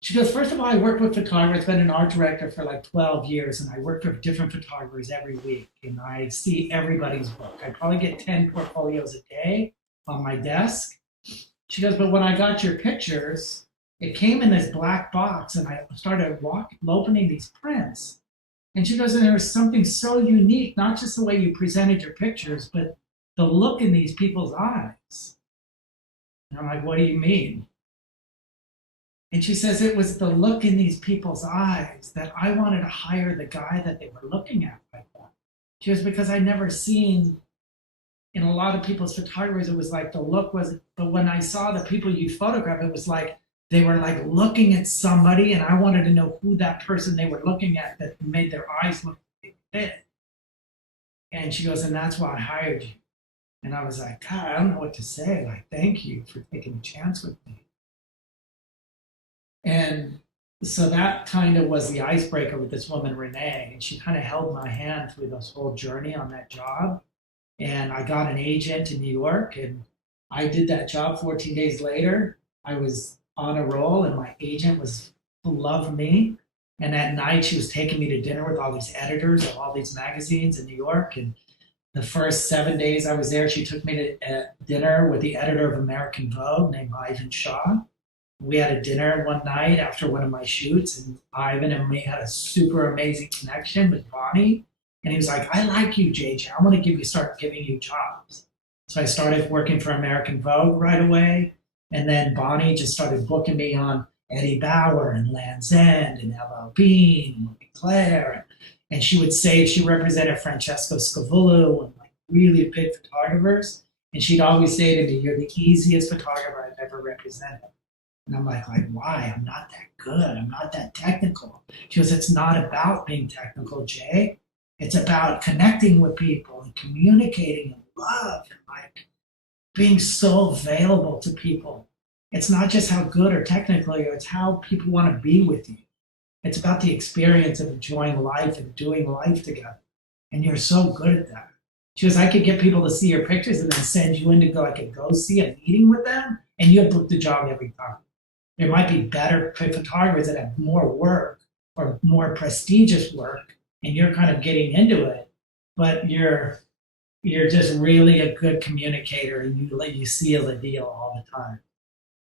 She goes, first of all, I work with photographers. I've been an art director for like 12 years, and I work with different photographers every week, and I see everybody's work. I probably get 10 portfolios a day on my desk. She goes, but when I got your pictures, it came in this black box, and I started opening these prints. And she goes, and there was something so unique, not just the way you presented your pictures, but the look in these people's eyes. And I'm like, what do you mean? And she says, it was the look in these people's eyes that I wanted to hire the guy that they were looking at like that. She goes, because I'd never seen, in a lot of people's photographers, it was like the look was, but when I saw the people you photograph, it was like they were like looking at somebody, and I wanted to know who that person they were looking at that made their eyes look like they did. And she goes, and that's why I hired you. And I was like, God, I don't know what to say. Like, thank you for taking a chance with me. And so that kind of was the icebreaker with this woman, Renee. And she kind of held my hand through this whole journey on that job. And I got an agent in New York, and I did that job. 14 days later, I was on a roll, and my agent loved me. And at night, she was taking me to dinner with all these editors of all these magazines in New York. And the first 7 days I was there, she took me to dinner with the editor of American Vogue named Ivan Shaw. We had a dinner one night after one of my shoots, and Ivan and me had a super amazing connection with Bonnie. And he was like, I like you, JJ. I want to start giving you jobs. So I started working for American Vogue right away. And then Bonnie just started booking me on Eddie Bauer and Land's End and LL Bean and Marie Claire. And she would say she represented Francesco Scavullo and like really big photographers. And she'd always say to me, you're the easiest photographer I've ever represented. And I'm like, why? I'm not that good. I'm not that technical. She goes, it's not about being technical, Jay. It's about connecting with people and communicating and love and like being so available to people. It's not just how good or technical you are, it's how people want to be with you. It's about the experience of enjoying life and doing life together. And you're so good at that. She goes, I could get people to see your pictures and then send you in to go, I could go see a meeting with them, and you'll book the job every time. There might be better photographers that have more work or more prestigious work, and you're kind of getting into it, but you're just really a good communicator, and you seal the deal all the time.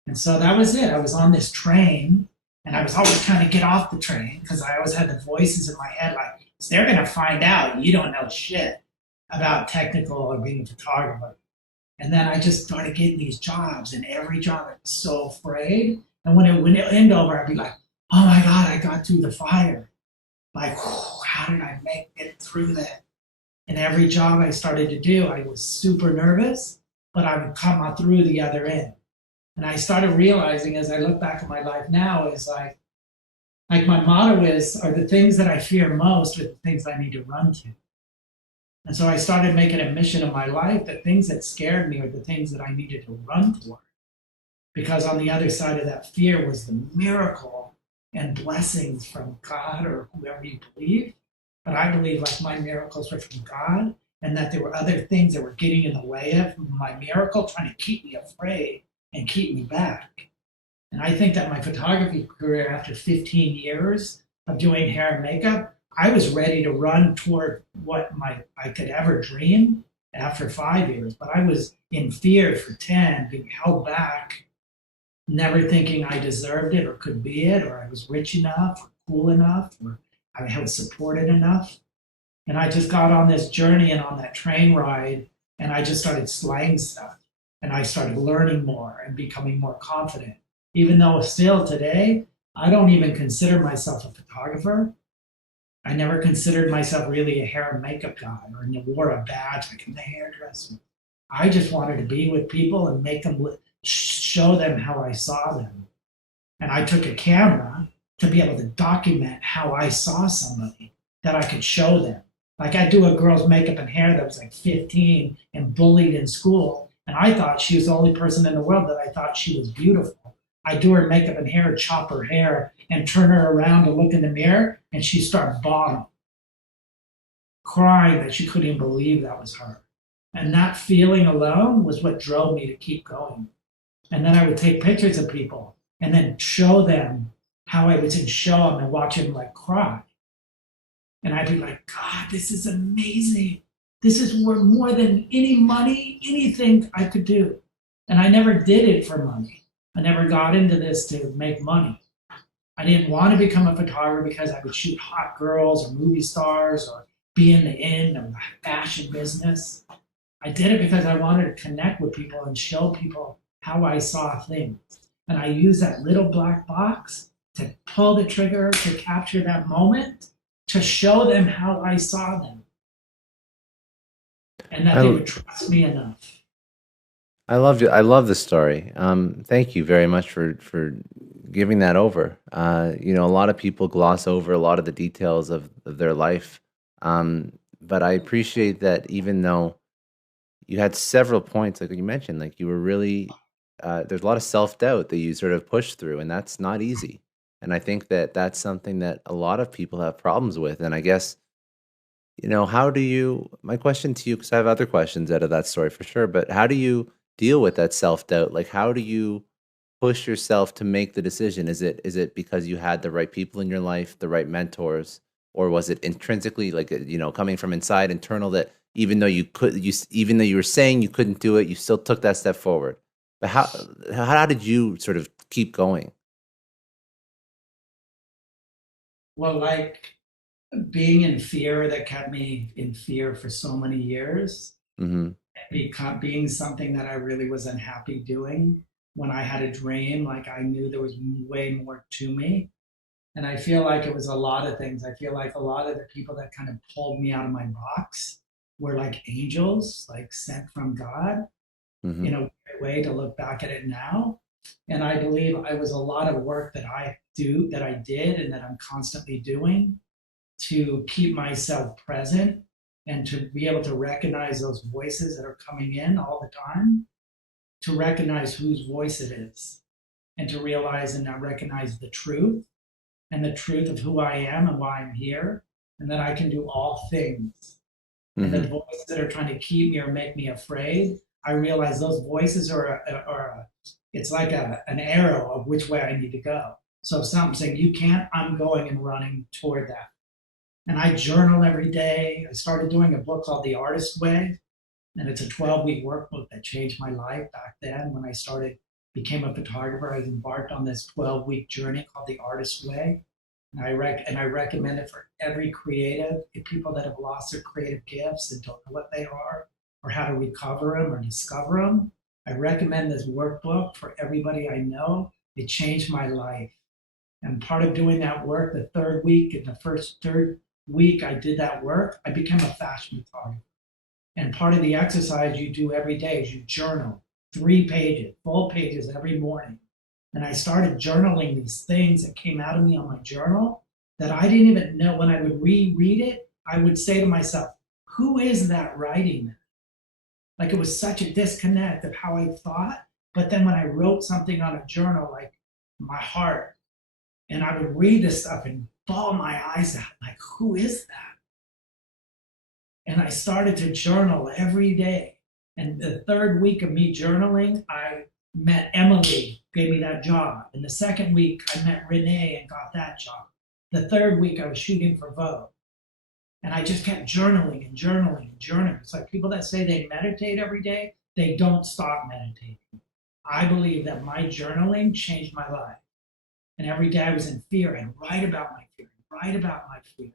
And so that was it. I was on this train, and I was always trying to get off the train because I always had the voices in my head like, they're going to find out you don't know shit about technical or being a photographer. And then I just started getting these jobs, and every job I was so afraid. And when it ended over, I'd be like, oh my God, I got through the fire. Like, how did I make it through that? And every job I started to do, I was super nervous, but I would come out through the other end. And I started realizing as I look back at my life now is like my motto are the things that I fear most are the things I need to run to. And so I started making a mission of my life that things that scared me are the things that I needed to run toward. Because on the other side of that fear was the miracle and blessings from God or whoever you believe. But I believe like my miracles were from God, and that there were other things that were getting in the way of my miracle, trying to keep me afraid and keep me back. And I think that my photography career, after 15 years of doing hair and makeup, I was ready to run toward what I could ever dream after 5 years. But I was in fear for 10, being held back, never thinking I deserved it or could be it, or I was rich enough or cool enough or I was supported enough. And I just got on this journey and on that train ride, and I just started slaying stuff. And I started learning more and becoming more confident. Even though still today, I don't even consider myself a photographer. I never considered myself really a hair and makeup guy or wore a badge like I'm a hairdresser. I just wanted to be with people and make them show them how I saw them. And I took a camera to be able to document how I saw somebody that I could show them. Like I do a girl's makeup and hair that was like 15 and bullied in school. And I thought she was the only person in the world that I thought she was beautiful. I do her makeup and hair, chop her hair, and turn her around to look in the mirror, and she started bawling, crying that she couldn't even believe that was her. And that feeling alone was what drove me to keep going. And then I would take pictures of people and then show them how I was in show them and watch them like cry. And I'd be like, God, this is amazing. This is worth more than any money, anything I could do. And I never did it for money. I never got into this to make money. I didn't want to become a photographer because I would shoot hot girls or movie stars or be in the fashion business. I did it because I wanted to connect with people and show people how I saw things. And I used that little black box to pull the trigger, to capture that moment, to show them how I saw them, and that they would trust me enough. I loved it. I love the story. Thank you very much for giving that over. You know, a lot of people gloss over a lot of the details of their life, but I appreciate that even though you had several points, like you mentioned, like you were really there's a lot of self doubt that you sort of push through, and that's not easy. And I think that that's something that a lot of people have problems with. And I guess you know, how do you my question to you, because I have other questions out of that story for sure, but how do you deal with that self-doubt? Like, how do you push yourself to make the decision? Is it because you had the right people in your life, the right mentors, or was it intrinsically like, you know, coming from inside, internal, that even though even though you were saying you couldn't do it, you still took that step forward? But how did you sort of keep going? Well, like being in fear that kept me in fear for so many years, Mhm. being something that I really was unhappy doing. When I had a dream, like I knew there was way more to me. And I feel like it was a lot of things. I feel like a lot of the people that kind of pulled me out of my box were like angels, like sent from God, in Mhm. a weird way to look back at it now. And I believe I was a lot of work that I did, and that I'm constantly doing to keep myself present and to be able to recognize those voices that are coming in all the time, to recognize whose voice it is, and to realize and now recognize the truth, and the truth of who I am and why I'm here, and that I can do all things. And the Mhm. voices that are trying to keep me or make me afraid, I realize those voices it's like an arrow of which way I need to go. So if something's saying you can't, I'm going and running toward that. And I journal every day. I started doing a book called The Artist Way, and it's a 12-week workbook that changed my life back then when I became a photographer. I embarked on this 12-week journey called The Artist Way. And I recommend it for every creative, people that have lost their creative gifts and don't know what they are or how to recover them or discover them. I recommend this workbook for everybody I know. It changed my life. And part of doing that work, the third week, in the third week I did that work, I became a fashion photographer. And part of the exercise you do every day is you journal 3 pages, full pages every morning. And I started journaling these things that came out of me on my journal that I didn't even know. When I would reread it, I would say to myself, who is that writing? Like it was such a disconnect of how I thought. But then when I wrote something on a journal, like my heart, and I would read this stuff and bawl my eyes out, like, who is that? And I started to journal every day. And the third week of me journaling, I met Emily, gave me that job. And the second week, I met Renee and got that job. The third week, I was shooting for Vogue. And I just kept journaling and journaling and journaling. It's like people that say they meditate every day, they don't stop meditating. I believe that my journaling changed my life. And every day I was in fear and write about my fear, write about my fear.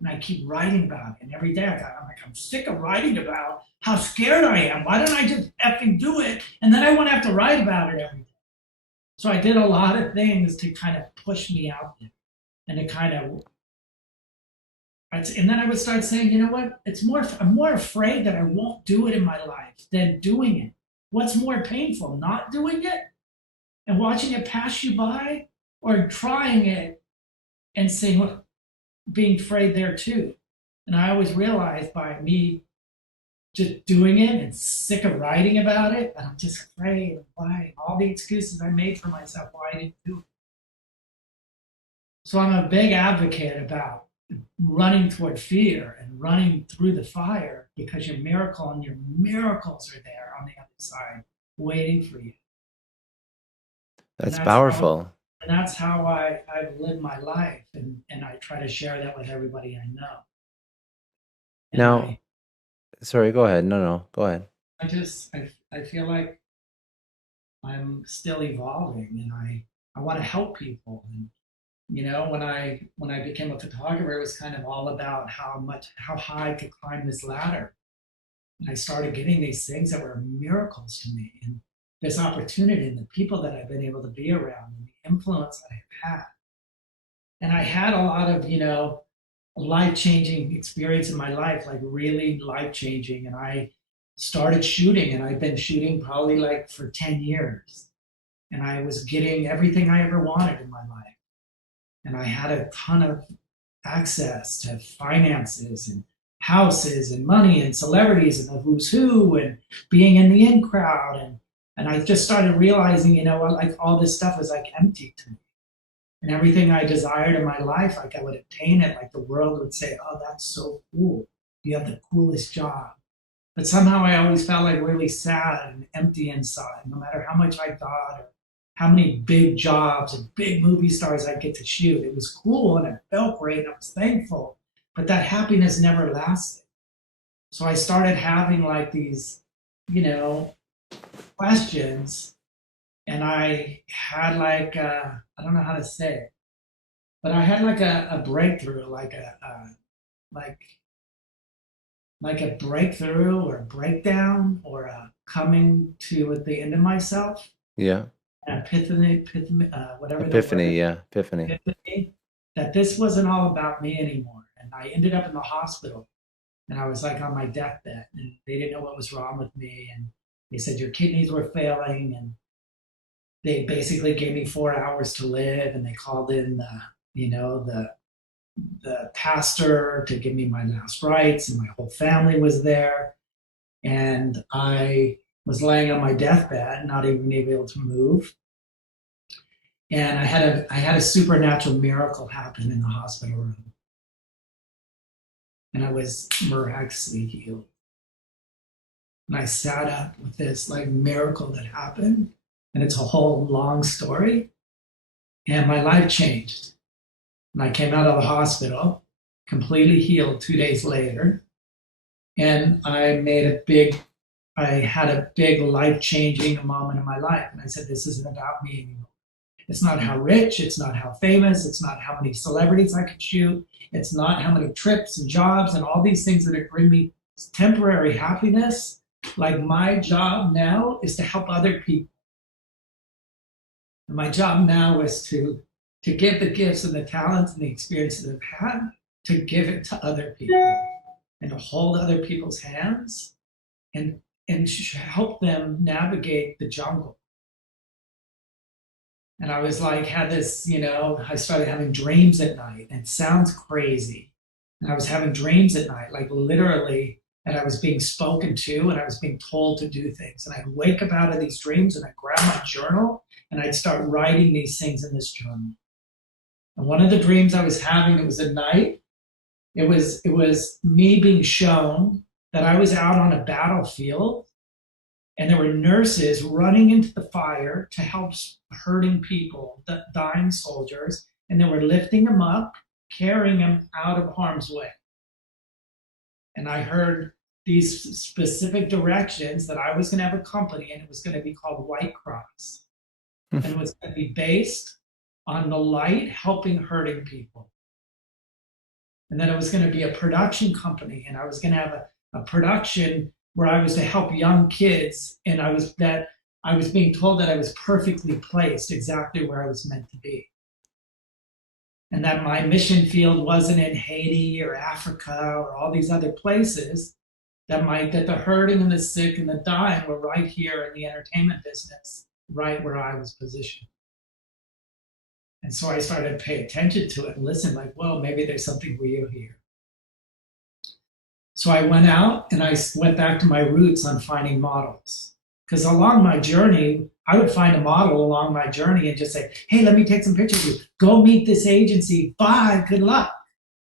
And I keep writing about it. And every day I'm like, I'm sick of writing about how scared I am. Why don't I just effing do it? And then I won't have to write about it every day. So I did a lot of things to kind of push me out there and to kind of, and then I would start saying, you know what? I'm more afraid that I won't do it in my life than doing it. What's more painful, not doing it and watching it pass you by, or trying it and saying, well, being afraid there too. And I always realized by me just doing it and sick of writing about it, that I'm just afraid of why all the excuses I made for myself why I didn't do it. So I'm a big advocate about running toward fear and running through the fire, because your miracle and your miracles are there on the other side waiting for you. And That's powerful. that's how I've lived my life, and I try to share that with everybody I know. And Now, sorry, go ahead. No, no, go ahead. I feel like I'm still evolving, and I want to help people, You know, when I became a photographer, it was kind of all about how high I could climb this ladder. And I started getting these things that were miracles to me, and this opportunity and the people that I've been able to be around and the influence that I've had. And I had a lot of, life-changing experience in my life, like really life-changing. And I started shooting, and I've been shooting probably like for 10 years. And I was getting everything I ever wanted in my life. And I had a ton of access to finances and houses and money and celebrities and the who's who and being in the in crowd. And I just started realizing, like all this stuff was like empty to me. And everything I desired in my life, like I would attain it, like the world would say, oh, that's so cool. You have the coolest job. But somehow I always felt like really sad and empty inside, no matter how much I got or how many big jobs and big movie stars I get to shoot. It was cool and it felt great and I was thankful, but that happiness never lasted. So I started having like these, questions, and I had like, I don't know how to say it, but I had like a breakthrough, like like a breakthrough or a breakdown or a coming to at the end of myself, Yeah. an whatever the word Epiphany. is, Yeah. Epiphany. epiphany, that this wasn't all about me anymore. And I ended up in the hospital, and I was like on my deathbed, and they didn't know what was wrong with me. And they said your kidneys were failing, and they basically gave me 4 hours to live. And they called in the pastor to give me my last rites, and my whole family was there. And I was laying on my deathbed, not even able to move. And I had a supernatural miracle happen in the hospital room, and I was miraculously healed. And I sat up with this like miracle that happened, and it's a whole long story. And my life changed. And I came out of the hospital completely healed 2 days later. And I had a big life changing moment in my life. And I said, this isn't about me anymore. It's not how rich, it's not how famous, it's not how many celebrities I could shoot, it's not how many trips and jobs and all these things that bring me temporary happiness. Like my job now is to help other people. And my job now is to give the gifts and the talents and the experiences I've had, to give it to other people and to hold other people's hands and help them navigate the jungle. And I was like, had this, I started having dreams at night. And it sounds crazy. And I was having dreams at night, like literally, and I was being spoken to and I was being told to do things. And I'd wake up out of these dreams and I'd grab my journal and I'd start writing these things in this journal. And one of the dreams I was having, it was at night. It was me being shown that I was out on a battlefield, and there were nurses running into the fire to help hurting people, dying soldiers, and they were lifting them up, carrying them out of harm's way. And I heard these specific directions that I was going to have a company, and it was going to be called White Cross. And it was going to be based on the light helping hurting people. And then it was going to be a production company, and I was going to have a production where I was to help young kids, and I was being told that I was perfectly placed exactly where I was meant to be. And that my mission field wasn't in Haiti or Africa or all these other places, that the hurting and the sick and the dying were right here in the entertainment business, right where I was positioned. And so I started to pay attention to it and listen, like, well, maybe there's something real here. So I went out and I went back to my roots on finding models. Because along my journey, I would find a model along my journey and just say, hey, let me take some pictures of you. Go meet this agency. Bye, good luck.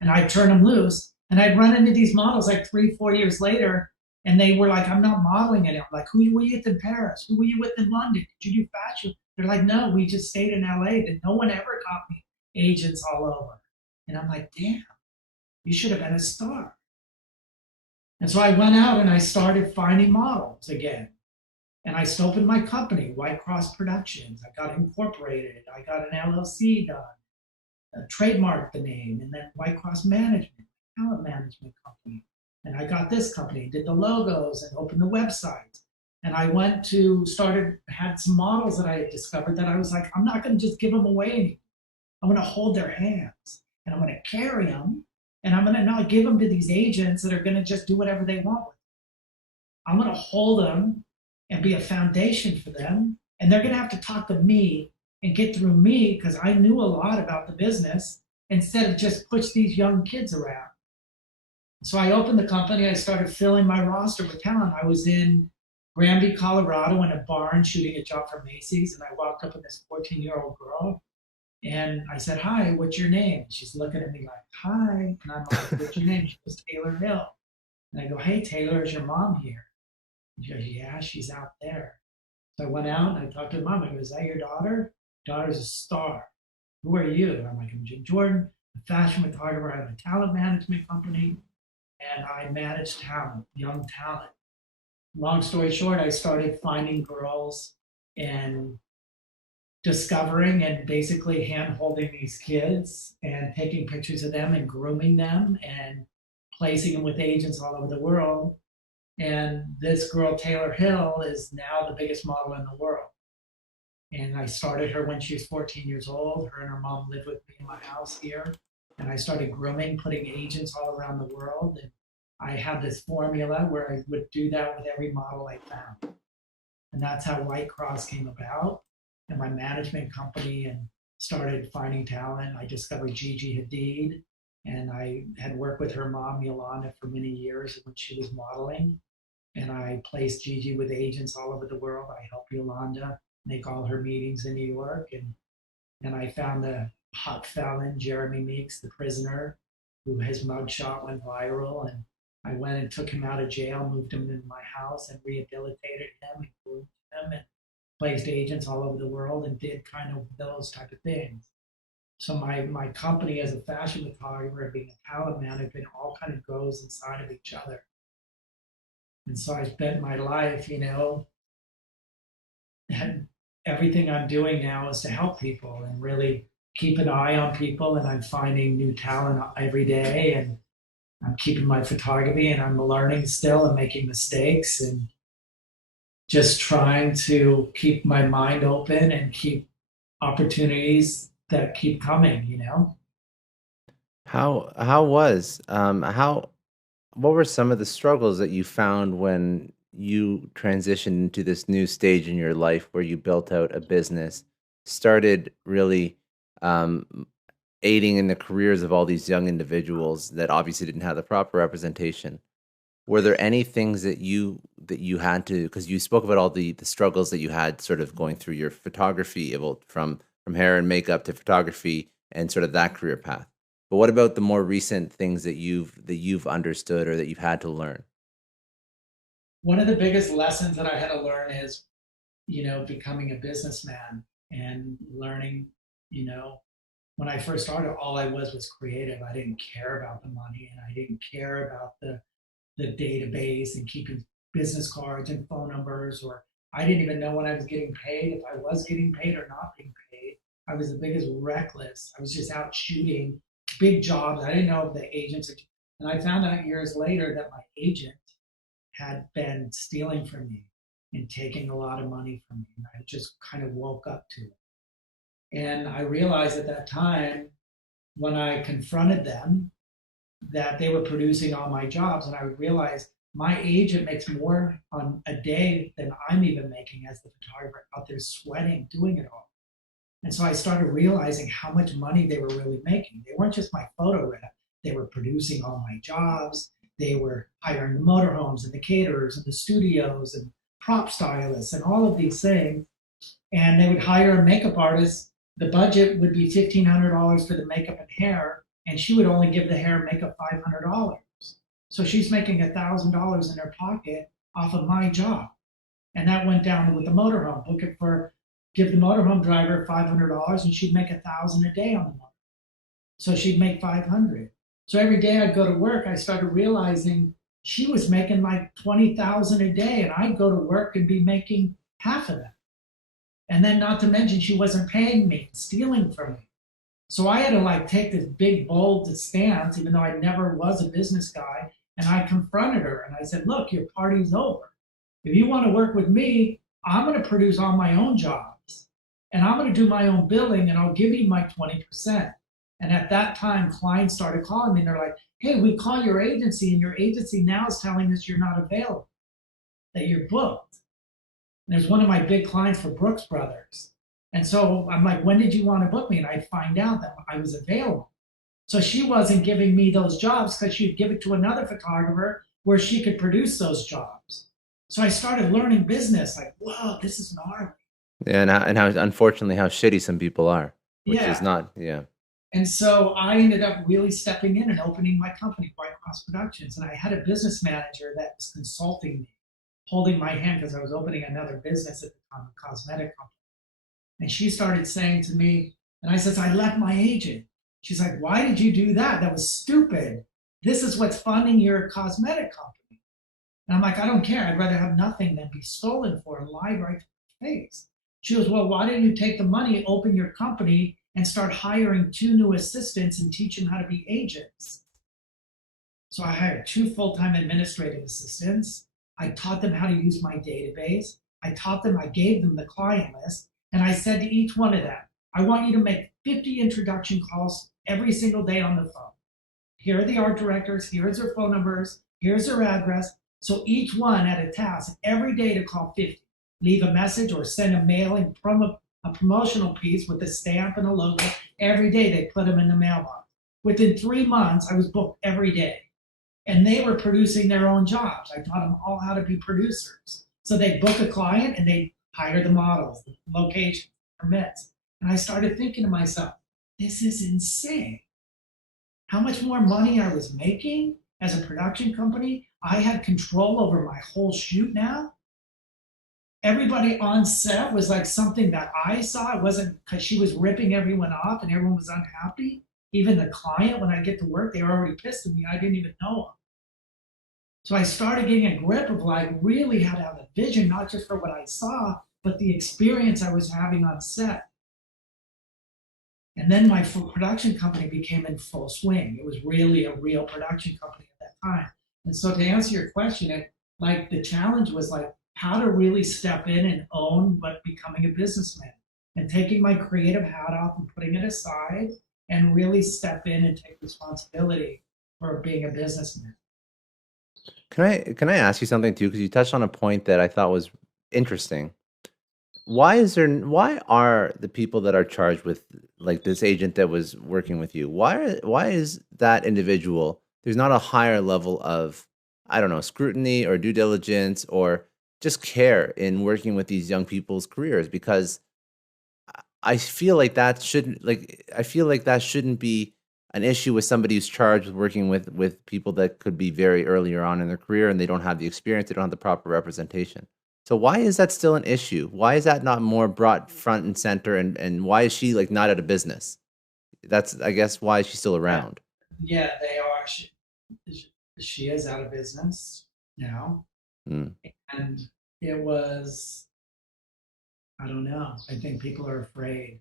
And I'd turn them loose. And I'd run into these models like 3-4 years later. And they were like, I'm not modeling anymore. I'm like, who were you with in Paris? Who were you with in London? Did you do fashion? They're like, no, we just stayed in LA. And no one ever got me agents all over. And I'm like, damn, you should have been a star. And so I went out and I started finding models again. And I opened my company, White Cross Productions. I got incorporated. I got an LLC done. trademarked the name, and then White Cross Management, talent management company. And I got this company, did the logos and opened the website. And I had some models that I had discovered that I was like, I'm not going to just give them away anymore. I'm going to hold their hands and I'm going to carry them, and I'm going to not give them to these agents that are going to just do whatever they want with them. I'm going to hold them and be a foundation for them. And they're going to have to talk to me and get through me because I knew a lot about the business instead of just push these young kids around. So I opened the company. I started filling my roster with talent. I was in Granby, Colorado in a barn shooting a job for Macy's. And I walked up with this 14-year-old girl. And I said, hi, what's your name? She's looking at me like, hi. And I'm like, what's your name? She goes, Taylor Hill. And I go, hey, Taylor, is your mom here? And she goes, yeah, she's out there. So I went out and I talked to her mom. I go, is that your daughter? Daughter's a star. Who are you? And I'm like, I'm Jim Jordan, a fashion photographer. I have a talent management company, and I manage talent, young talent. Long story short, I started finding girls and discovering and basically hand-holding these kids and taking pictures of them and grooming them and placing them with agents all over the world. And this girl, Taylor Hill, is now the biggest model in the world. And I started her when she was 14 years old. Her and her mom lived with me in my house here. And I started grooming, putting agents all around the world. And I had this formula where I would do that with every model I found. And that's how White Cross came about, and my management company, and started finding talent. I discovered Gigi Hadid, and I had worked with her mom, Yolanda, for many years when she was modeling. And I placed Gigi with agents all over the world. I helped Yolanda make all her meetings in New York. And I found the hot felon, Jeremy Meeks, the prisoner, who his mugshot went viral. And I went and took him out of jail, moved him into my house and rehabilitated him and groomed him and placed agents all over the world and did kind of those type of things. So my company as a fashion photographer and being a talent manager all kind of goes inside of each other. And so I spent my life, and everything I'm doing now is to help people and really keep an eye on people. And I'm finding new talent every day, and I'm keeping my photography, and I'm learning still and making mistakes, and just trying to keep my mind open and keep opportunities that keep coming. What were some of the struggles that you found when you transitioned into this new stage in your life where you built out a business, started really aiding in the careers of all these young individuals that obviously didn't have the proper representation? Were there any things that you had to, because you spoke about all the struggles that you had sort of going through your photography, from hair and makeup to photography and sort of that career path? But what about the more recent things that you've understood or that you've had to learn? One of the biggest lessons that I had to learn is, becoming a businessman and learning, when I first started, all I was creative. I didn't care about the money, and I didn't care about the database and keeping business cards and phone numbers, or I didn't even know when I was getting paid, if I was getting paid or not being paid. I was the biggest reckless. I was just out shooting big jobs. I didn't know if the agents, and I found out years later that my agent had been stealing from me and taking a lot of money from me. And I just kind of woke up to it. And I realized at that time, when I confronted them, that they were producing all my jobs. And I realized my agent makes more on a day than I'm even making as the photographer out there sweating, doing it all. And so I started realizing how much money they were really making. They weren't just my photo rep. They were producing all my jobs. They were hiring the motorhomes and the caterers and the studios and prop stylists and all of these things. And they would hire a makeup artist. The budget would be $1,500 for the makeup and hair, and she would only give the hair and makeup $500. So she's making $1,000 in her pocket off of my job. And that went down with the motorhome. Give the motorhome driver $500, and she'd make $1,000 a day on the motorhome. So she'd make $500. So every day I'd go to work, I started realizing she was making like $20,000 a day, and I'd go to work and be making half of that. And then, not to mention, she wasn't paying me, stealing from me. So I had to like take this big, bold stance, even though I never was a business guy. And I confronted her and I said, look, your party's over. If you want to work with me, I'm going to produce all my own jobs and I'm going to do my own billing and I'll give you my 20%. And at that time, clients started calling me and they're like, hey, we call your agency and your agency now is telling us you're not available, that you're booked. And there's one of my big clients for Brooks Brothers. And so I'm like, when did you want to book me? And I'd find out that I was available. So she wasn't giving me those jobs because she'd give it to another photographer where she could produce those jobs. So I started learning business, like, whoa, this is gnarly. Yeah, and how unfortunately how shitty some people are, which is Yeah. not, yeah. And so I ended up really stepping in and opening my company, White Cross Productions. And I had a business manager that was consulting me, holding my hand because I was opening another business at the time, a cosmetic company. And she started saying to me, and I said, I left my agent. She's like, why did you do that? That was stupid. This is what's funding your cosmetic company. And I'm like, I don't care. I'd rather have nothing than be stolen for and lied right to my face. She goes, well, why didn't you take the money, open your company, and start hiring 2 new assistants and teach them how to be agents? So I hired 2 full-time administrative assistants. I taught them how to use my database. I gave them the client list. And I said to each one of them, I want you to make 50 introduction calls every single day on the phone. Here are the art directors, here's their phone numbers, here's their address. So each one had a task every day to call 50, leave a message or send a mailing a promotional piece with a stamp and a logo. Every day they put them in the mailbox. Within 3 months, I was booked every day. And they were producing their own jobs. I taught them all how to be producers. So they book a client and they hire the models, the location, permits. And I started thinking to myself, this is insane. How much more money I was making as a production company. I had control over my whole shoot now. Everybody on set was like something that I saw. It wasn't because she was ripping everyone off and everyone was unhappy. Even the client, when I get to work, they were already pissed at me. I didn't even know them. So I started getting a grip of like really how to have a vision, not just for what I saw, but the experience I was having on set. And then my production company became in full swing. It was really a real production company at that time. And so to answer your question, like the challenge was like how to really step in and own what becoming a businessman and taking my creative hat off and putting it aside and really step in and take responsibility for being a businessman. Can I ask you something too? Because you touched on a point that I thought was interesting. Why are the people that are charged with like this agent that was working with you? Why is that individual? There's not a higher level of, I don't know, scrutiny or due diligence or just care in working with these young people's careers, because I feel like that shouldn't be an issue with somebody who's charged with working with people that could be very earlier on in their career and they don't have the experience, they don't have the proper representation. So why is that still an issue? Why is that not more brought front and center? And why is she like not out of business? That's, I guess, why is she still around? Yeah, they are. She is out of business now. Mm. And it was, I don't know. I think people are afraid.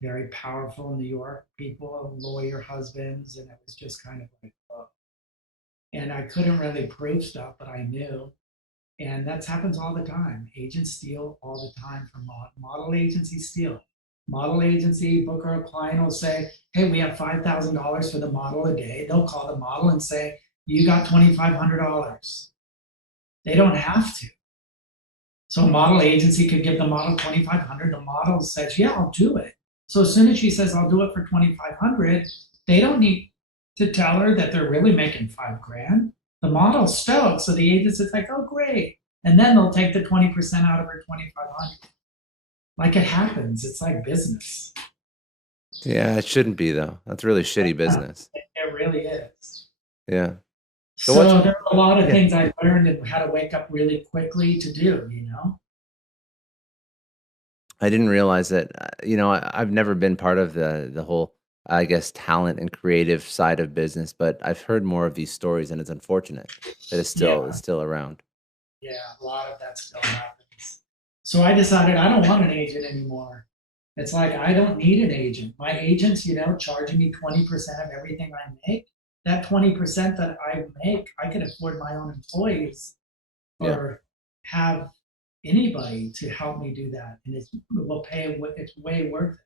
Very powerful New York people, lawyer husbands, and it was just kind of like, oh. And I couldn't really prove stuff, but I knew. And that happens all the time. Agents steal all the time from model agencies steal. Model agency, booker, a client will say, hey, we have $5,000 for the model a day. They'll call the model and say, you got $2,500. They don't have to. So a model agency could give the model $2,500. The model says, yeah, I'll do it. So as soon as she says, I'll do it for $2,500, they don't need to tell her that they're really making $5,000. The model's stoked, so the agent's like, oh, great. And then they'll take the 20% out of her $2,500. Like it happens. It's like business. Yeah, it shouldn't be though. That's really shitty business. It really is. Yeah. So there are a lot of things I learned and how to wake up really quickly to do, you know? I didn't realize that, I've never been part of the whole, I guess, talent and creative side of business, but I've heard more of these stories, and it's unfortunate that it's still around. Yeah, a lot of that still happens. So I decided I don't want an agent anymore. It's like, I don't need an agent. My agents, charging me 20% of everything I make. That 20% that I make, I can afford my own employees Yeah. or have anybody to help me do that. And it's way worth it.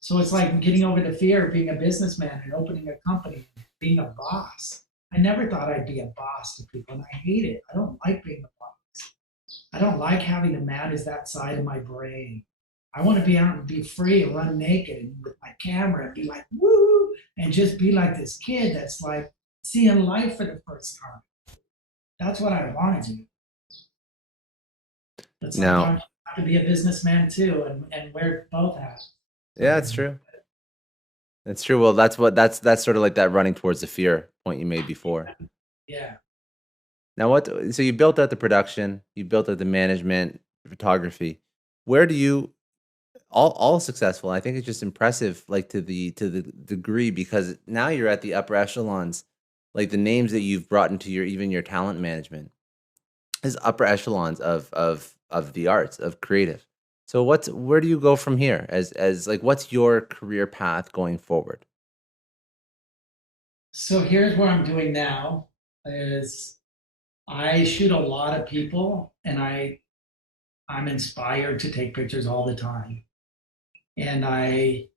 So it's like getting over the fear of being a businessman and opening a company, being a boss. I never thought I'd be a boss to people, and I hate it. I don't like being a boss. I don't like having to manage that side of my brain. I want to be out and be free and run naked and with my camera and be like, woo, and just be like this kid that's like seeing life for the first time. That's what I want to do. But Now, sometimes you have to be a businessman too and wear both hats. yeah, it's true. That's true. Well, that's sort of like that running towards the fear point you made before. Yeah. Now, so you built out the production, you built out the management, photography. Where do you all successful? I think it's just impressive, like to the degree, because now you're at the upper echelons, like the names that you've brought into even your talent management is upper echelons of the arts, of creative. So where do you go from here as like what's your career path going forward? So here's what I'm doing now is I shoot a lot of people and I'm inspired to take pictures all the time. And I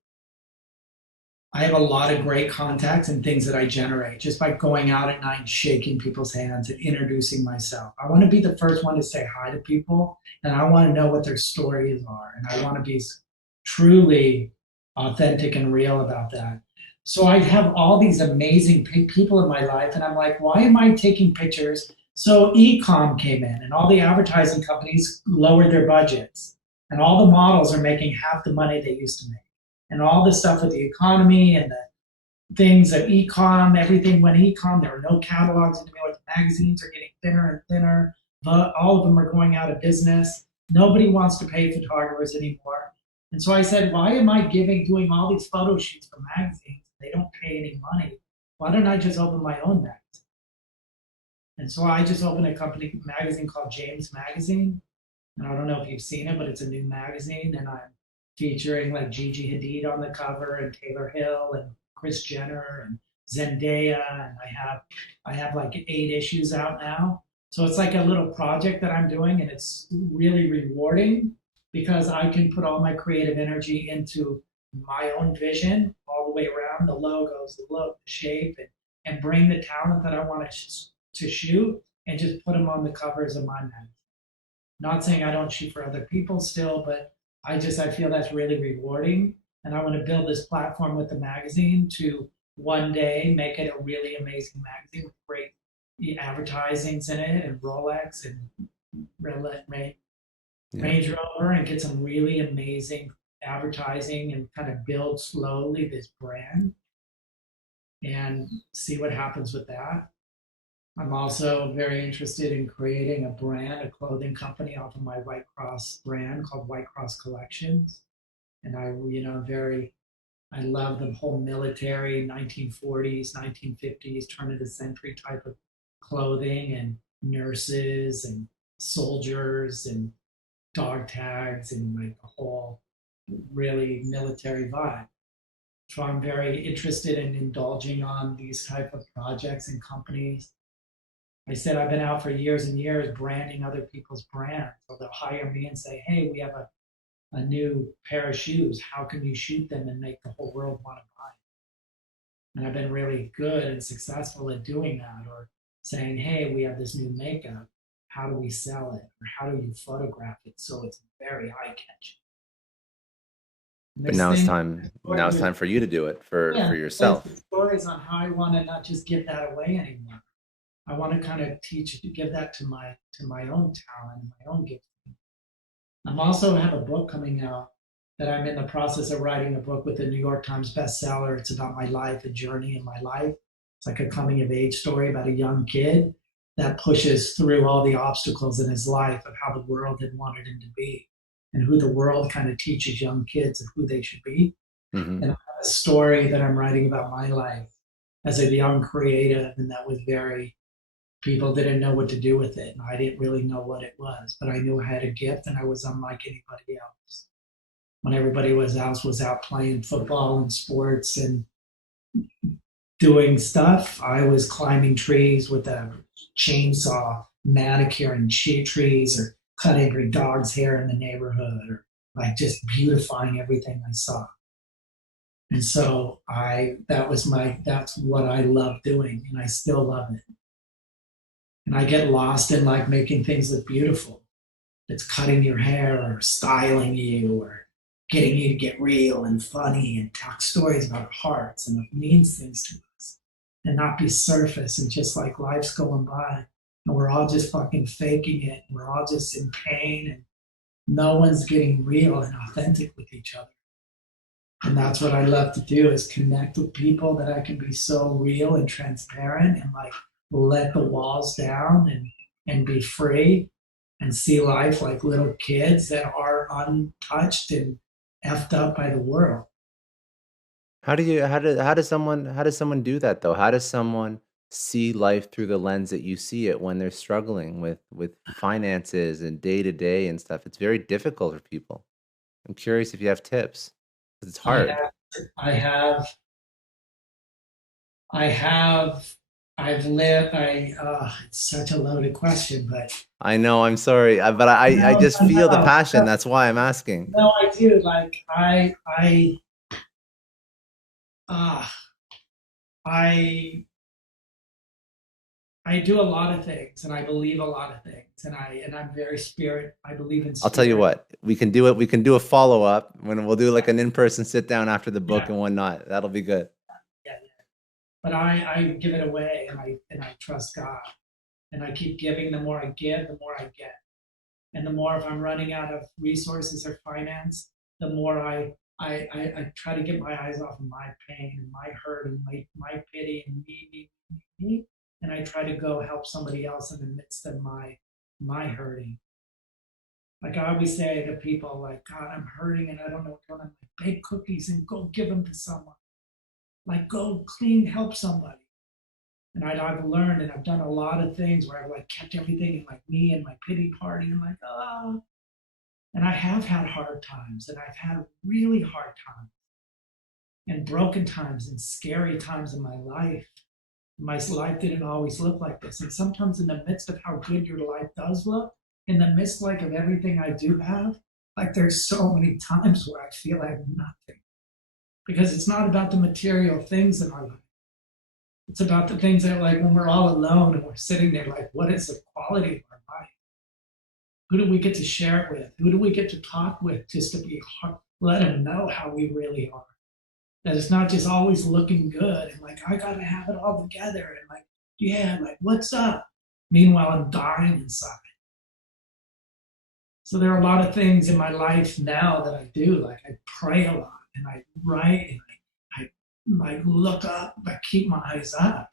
have a lot of great contacts and things that I generate just by going out at night and shaking people's hands and introducing myself. I want to be the first one to say hi to people, and I want to know what their stories are. And I want to be truly authentic and real about that. So I have all these amazing people in my life, and I'm like, why am I taking pictures? So e-com came in, and all the advertising companies lowered their budgets, and all the models are making half the money they used to make, and all the stuff with the economy and the things of e-com, everything went e-com. There were no catalogs anymore. The magazines are getting thinner and thinner. All of them are going out of business. Nobody wants to pay photographers anymore. And so I said, why am I doing all these photo shoots for magazines? They don't pay any money. Why don't I just open my own magazine? And so I just opened a magazine called James Magazine. And I don't know if you've seen it, but it's a new magazine. And I'm featuring like Gigi Hadid on the cover and Taylor Hill and Kris Jenner and Zendaya. And I have like 8 issues out now. So it's like a little project that I'm doing, and it's really rewarding because I can put all my creative energy into my own vision all the way around the logos, the look, the shape, and bring the talent that I want to shoot and just put them on the covers of my magazine. Not saying I don't shoot for other people still, but I feel that's really rewarding. And I want to build this platform with the magazine to one day make it a really amazing magazine with great advertisings in it and Rolex and Range Rover, and get some really amazing advertising and kind of build slowly this brand and see what happens with that. I'm also very interested in creating a brand, a clothing company off of my White Cross brand called White Cross Collections. And I love the whole military 1940s, 1950s, turn of the century type of clothing, and nurses and soldiers and dog tags and like the whole really military vibe. So I'm very interested in indulging on these type of projects and companies. I said I've been out for years and years branding other people's brands. So they'll hire me and say, hey, we have a new pair of shoes. How can you shoot them and make the whole world want to buy it? And I've been really good and successful at doing that, or saying, hey, we have this new makeup. How do we sell it? Or how do you photograph it so it's very eye-catching? But now it's time. Now it's time for you to do it for yourself. Stories on how I want to not just give that away anymore. I want to kind of give that to my own talent and my own gift. I'm also have a book coming out that I'm in the process of writing, a book with the New York Times bestseller. It's about my life, a journey in my life. It's like a coming of age story about a young kid that pushes through all the obstacles in his life of how the world had wanted him to be, and who the world kind of teaches young kids of who they should be. Mm-hmm. And I have a story that I'm writing about my life as a young creative, and that was people didn't know what to do with it, and I didn't really know what it was, but I knew I had a gift and I was unlike anybody else. when everybody was out playing football and sports and doing stuff, I was climbing trees with a chainsaw, manicuring trees, or cutting every dog's hair in the neighborhood, or like just beautifying everything I saw. And so that's what I love doing, and I still love it. And I get lost in like making things look beautiful. It's cutting your hair or styling you or getting you to get real and funny and talk stories about our hearts and what means things to us, and not be surface and just like life's going by and we're all just fucking faking it. We're all just in pain and no one's getting real and authentic with each other. And that's what I love to do, is connect with people that I can be so real and transparent and like let the walls down and be free and see life like little kids that are untouched and effed up by the world. How does someone do that though? How does someone see life through the lens that you see it when they're struggling with finances and day to day and stuff? It's very difficult for people. I'm curious if you have tips. 'Cause it's hard. I've lived. It's such a loaded question, but I know. I'm sorry, but I just feel the passion. That's why I'm asking. No, I do. Like I do a lot of things, and I believe a lot of things, and I'm very spirit. I believe in spirit. I'll tell you what, we can do it. We can do a follow up when we'll do like an in-person sit down after the book and whatnot. That'll be good. Yeah. But I give it away, and I trust God, and I keep giving. The more I give, the more I get, and the more, if I'm running out of resources or finance, the more I try to get my eyes off of my pain and my hurt and my pity and me, and I try to go help somebody else in the midst of my hurting. Like I always say to people, like, God, I'm hurting and I don't know what's going on. Bake cookies and go give them to someone. Like go clean, help somebody. And I've learned, and I've done a lot of things where I've like kept everything in like me and my pity party and like, oh. And I have had hard times, and I've had really hard times and broken times and scary times in my life. My life didn't always look like this. And sometimes in the midst of how good your life does look, in the midst like of everything I do have, like there's so many times where I feel I have nothing. Because it's not about the material things in our life. It's about the things that like when we're all alone and we're sitting there like, what is the quality of our life? Who do we get to share it with? Who do we get to talk with just to let them know how we really are? That it's not just always looking good and like, I gotta have it all together and like, yeah, like what's up? Meanwhile, I'm dying inside. So there are a lot of things in my life now that I do. Like I pray a lot and I write and I like look up, I keep my eyes up.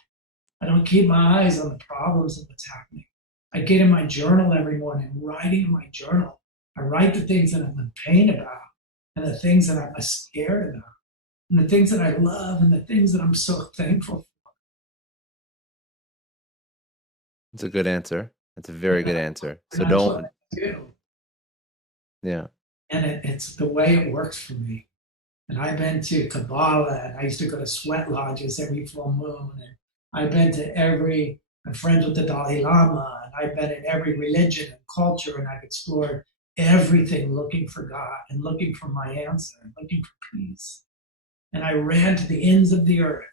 I don't keep my eyes on the problems of what's happening. I get in my journal every morning, writing in my journal. I write the things that I'm in pain about and the things that I'm scared about and the things that I love and the things that I'm so thankful for. It's a good answer. That's a very good answer. So don't. Yeah. And it's the way it works for me. And I've been to Kabbalah, and I used to go to sweat lodges every full moon. And I've been to I'm friends with the Dalai Lama, and I've been in every religion and culture, and I've explored everything looking for God and looking for my answer and looking for peace. And I ran to the ends of the earth.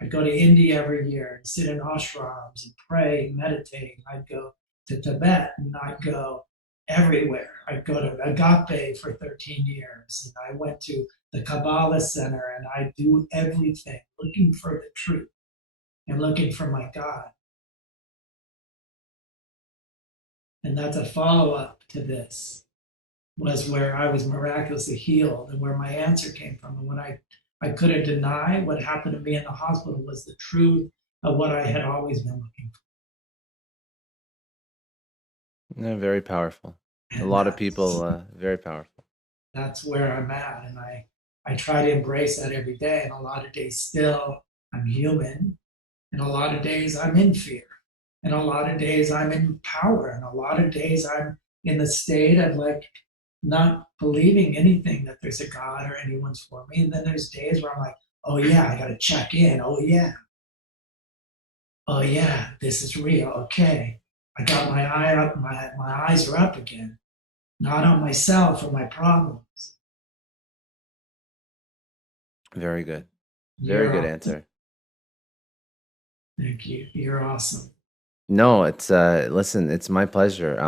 I'd go to India every year and sit in ashrams and pray, meditate. I'd go to Tibet and I'd go everywhere. I'd go to Agape for 13 years. And I went to the Kabbalah Center and I do everything looking for the truth and looking for my God. And that's a follow-up to this, was where I was miraculously healed and where my answer came from. And when I couldn't deny what happened to me in the hospital was the truth of what I had always been looking for. Yeah, very powerful. And a lot of people, very powerful. That's where I'm at. And I try to embrace that every day. And a lot of days still, I'm human. And a lot of days I'm in fear. And a lot of days I'm in power. And a lot of days I'm in the state of like, not believing anything that there's a God or anyone's for me. And then there's days where I'm like, oh yeah, I got to check in. Oh yeah, this is real. Okay, I got my eye up. My eyes are up again, not on myself or my problems. Very good. Very You're good awesome. answer. Thank you. You're awesome. No, it's listen, it's my pleasure.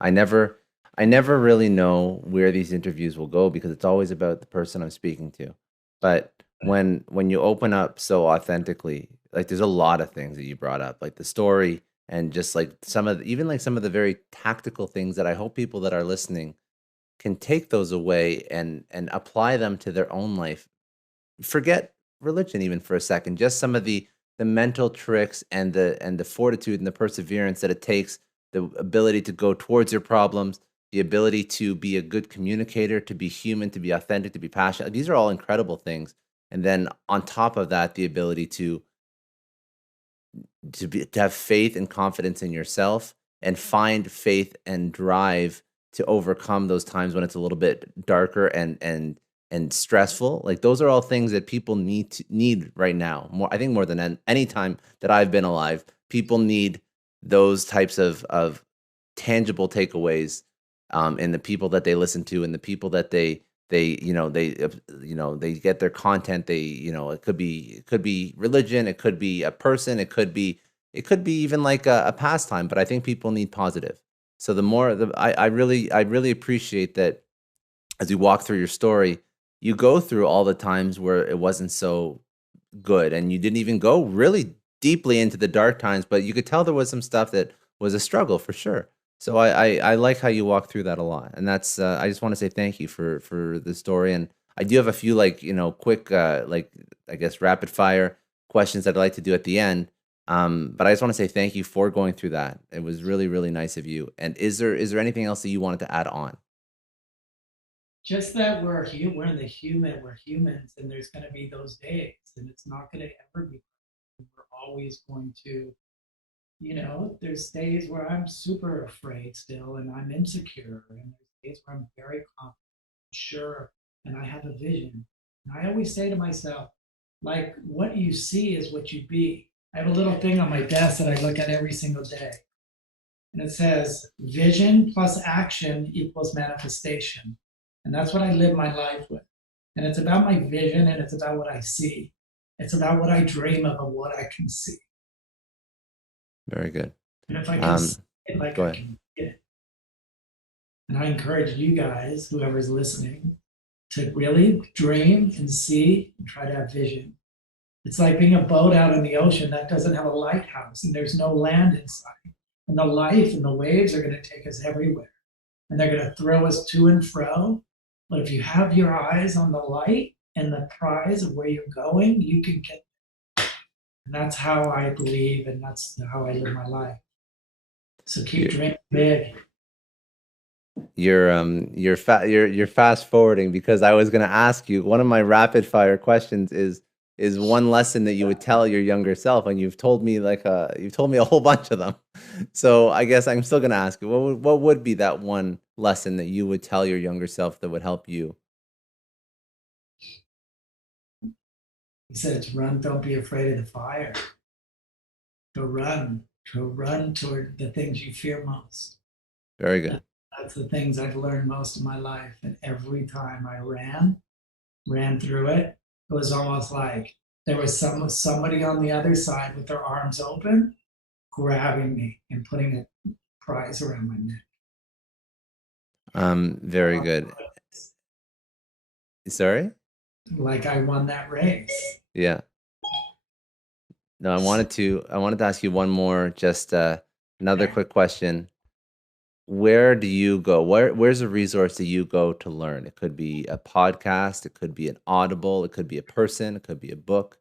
I never really know where these interviews will go because it's always about the person I'm speaking to. But when you open up so authentically, like there's a lot of things that you brought up, like the story and just like even like some of the very tactical things that I hope people that are listening can take those away and apply them to their own life. Forget religion even for a second, just some of the mental tricks and the fortitude and the perseverance that it takes, the ability to go towards your problems, the ability to be a good communicator, to be human, to be authentic, to be passionate. These are all incredible things. And then on top of that, the ability to have faith and confidence in yourself and find faith and drive to overcome those times when it's a little bit darker and stressful. Like those are all things that people need right now. More, I think, more than any time that I've been alive, people need those types of tangible takeaways in the people that they listen to and the people that they get their content. It could be religion, it could be a person, it could be even like a pastime. But I think people need positive. So the more I really appreciate that as you walk through your story, you go through all the times where it wasn't so good and you didn't even go really deeply into the dark times, but you could tell there was some stuff that was a struggle for sure. So I like how you walk through that a lot, and that's I just want to say thank you for the story. And I do have a few like quick like I guess rapid fire questions that I'd like to do at the end. But I just want to say thank you for going through that. It was really really nice of you. And is there anything else that you wanted to add on? Just that we're in the human, we're humans, and there's going to be those days, and it's not going to ever be. We're always going to, there's days where I'm super afraid still, and I'm insecure, and there's days where I'm very confident, sure, and I have a vision. And I always say to myself, like, what you see is what you be. I have a little thing on my desk that I look at every single day, and it says, vision plus action equals manifestation. And that's what I live my life with. And it's about my vision and it's about what I see. It's about what I dream of and what I can see. Very good. And if I can Um, see it, like Go I ahead. can get it. And I encourage you guys, whoever's listening, to really dream and see and try to have vision. It's like being a boat out in the ocean that doesn't have a lighthouse and there's no land inside. And the life and the waves are going to take us everywhere. And they're going to throw us to and fro. But if you have your eyes on the light and the prize of where you're going, you can get there. And that's how I believe, and that's how I live my life. So keep You- dreaming big. you're fast forwarding because I was going to ask you one of my rapid fire questions is one lesson that you would tell your younger self, and you've told me a whole bunch of them. So I guess I'm still going to ask you what would be that one lesson that you would tell your younger self that would help you? He says, run, don't be afraid of the fire. Go run. Go run toward the things you fear most. Very good. That's the things I've learned most of my life. And every time I ran through it, it was almost like there was somebody on the other side with their arms open, grabbing me and putting a prize around my neck. Very good. Sorry? Like I won that race. Yeah. No, I wanted to ask you one more, just another Okay. quick question. Where do you go? Where's a resource that you go to learn? It could be a podcast, it could be an audible, it could be a person, it could be a book,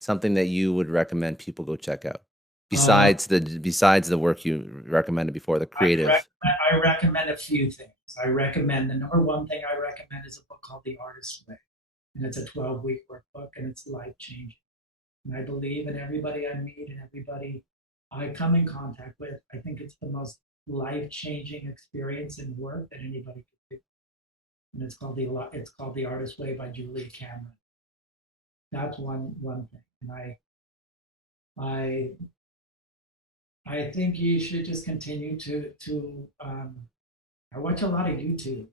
something that you would recommend people go check out. Um, Besides the work you recommended before, the creative. I recommend a few things. I recommend the number one thing I recommend is a book called The Artist's Way. And it's a 12-week workbook and it's life changing. And I believe in everybody I meet and everybody I come in contact with. I think it's the most life changing experience in work that anybody could do. and it's called The Artist's Way by Julia Cameron. That's one thing, and I think you should just continue to. I watch a lot of YouTube.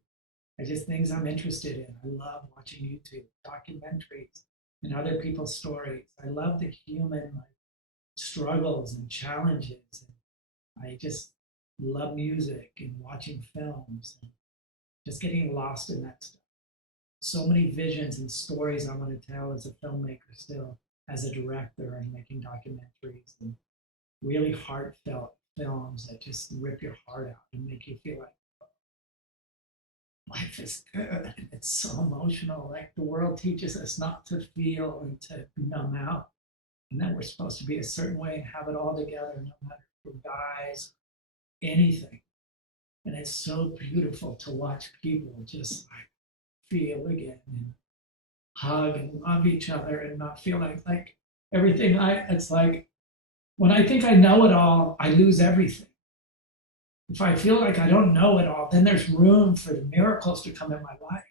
Things I'm interested in. I love watching YouTube documentaries and other people's stories. I love the human struggles and challenges. And I just love music and watching films and just getting lost in that stuff. So many visions and stories I want to tell as a filmmaker still, as a director, and making documentaries and really heartfelt films that just rip your heart out and make you feel like life is good. It's so emotional. Like the world teaches us not to feel and to numb out. And then we're supposed to be a certain way and have it all together, no matter who dies, anything. And it's so beautiful to watch people just like feel again and hug and love each other and not feel like everything. It's like when I think I know it all, I lose everything. If I feel like I don't know it all, then there's room for the miracles to come in my life.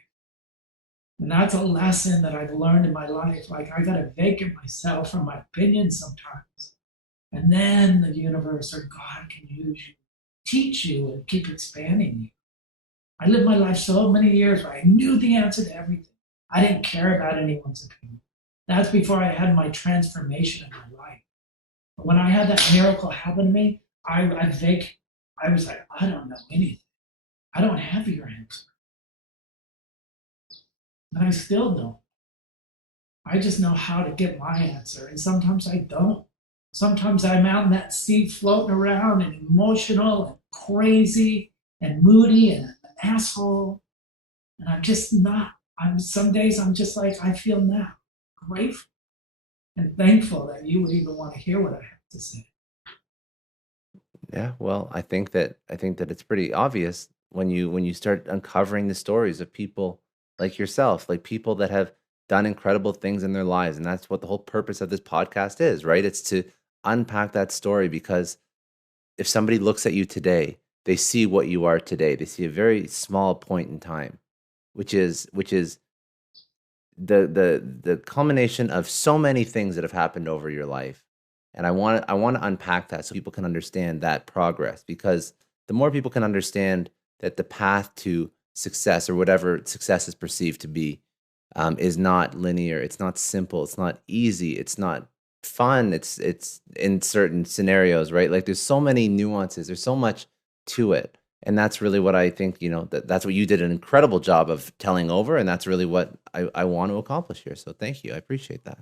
And that's a lesson that I've learned in my life. Like I got to vacant myself from my opinions sometimes. And then the universe or God can use you, teach you, and keep expanding you. I lived my life so many years where I knew the answer to everything. I didn't care about anyone's opinion. That's before I had my transformation in my life. But when I had that miracle happen to me, I was like, I don't know anything. I don't have your answer. And I still don't. I just know how to get my answer. And sometimes I don't. Sometimes I'm out in that sea floating around and emotional and crazy and moody and an asshole. And I'm just not. Some days I'm just like, I feel now grateful and thankful that you would even want to hear what I have to say. Yeah, well, I think that it's pretty obvious when you start uncovering the stories of people like yourself, like people that have done incredible things in their lives, and that's what the whole purpose of this podcast is, right? It's to unpack that story, because if somebody looks at you today, they see what you are today. They see a very small point in time, which is the culmination of so many things that have happened over your life. And I want to unpack that so people can understand that progress, because the more people can understand that the path to success, or whatever success is perceived to be, is not linear. It's not simple. It's not easy. It's not fun. It's in certain scenarios, right? Like there's so many nuances. There's so much to it. And that's really what I think, that's what you did an incredible job of telling over. And that's really what I want to accomplish here. So thank you. I appreciate that.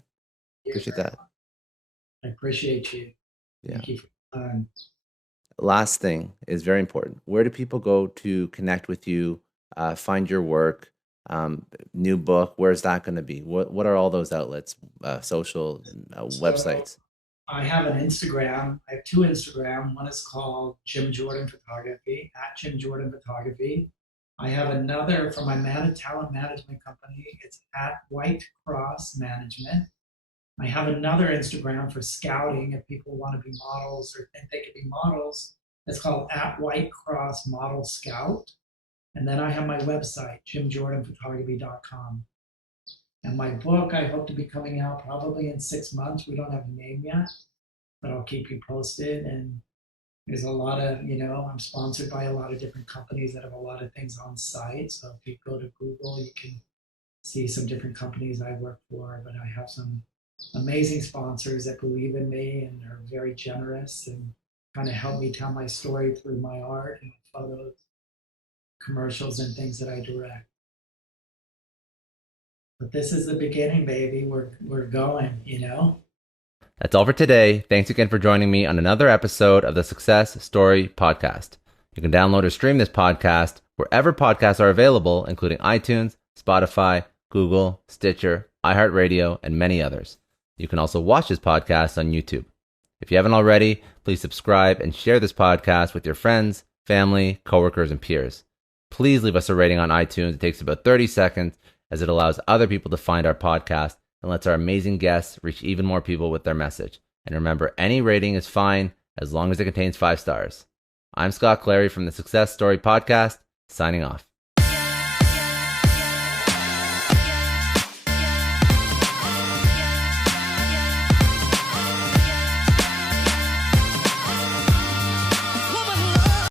I appreciate you. Yeah. Thank you for your time. Last thing is very important. Where do people go to connect with you, find your work, new book? Where's that going to be? What are all those outlets, social, websites? I have an Instagram. I have two Instagram. One is called Jim Jordan Photography, at Jim Jordan Photography. I have another for my talent management company. It's at White Cross Management. I have another Instagram for scouting if people want to be models or think they could be models. It's called at White Cross Model Scout. And then I have my website, jimjordanphotography.com. And my book, I hope to be coming out probably in 6 months. We don't have a name yet, but I'll keep you posted. And there's a lot of, I'm sponsored by a lot of different companies that have a lot of things on site. So if you go to Google, you can see some different companies I work for. But I have some amazing sponsors that believe in me and are very generous and kind of help me tell my story through my art and photos, commercials, and things that I direct. But this is the beginning, baby. We're going, That's all for today. Thanks again for joining me on another episode of the Success Story Podcast. You can download or stream this podcast wherever podcasts are available, including iTunes, Spotify, Google, Stitcher, iHeartRadio, and many others. You can also watch this podcast on YouTube. If you haven't already, please subscribe and share this podcast with your friends, family, coworkers, and peers. Please leave us a rating on iTunes. It takes about 30 seconds, as it allows other people to find our podcast and lets our amazing guests reach even more people with their message. And remember, any rating is fine as long as it contains 5 stars. I'm Scott Clary from the Success Story Podcast, signing off.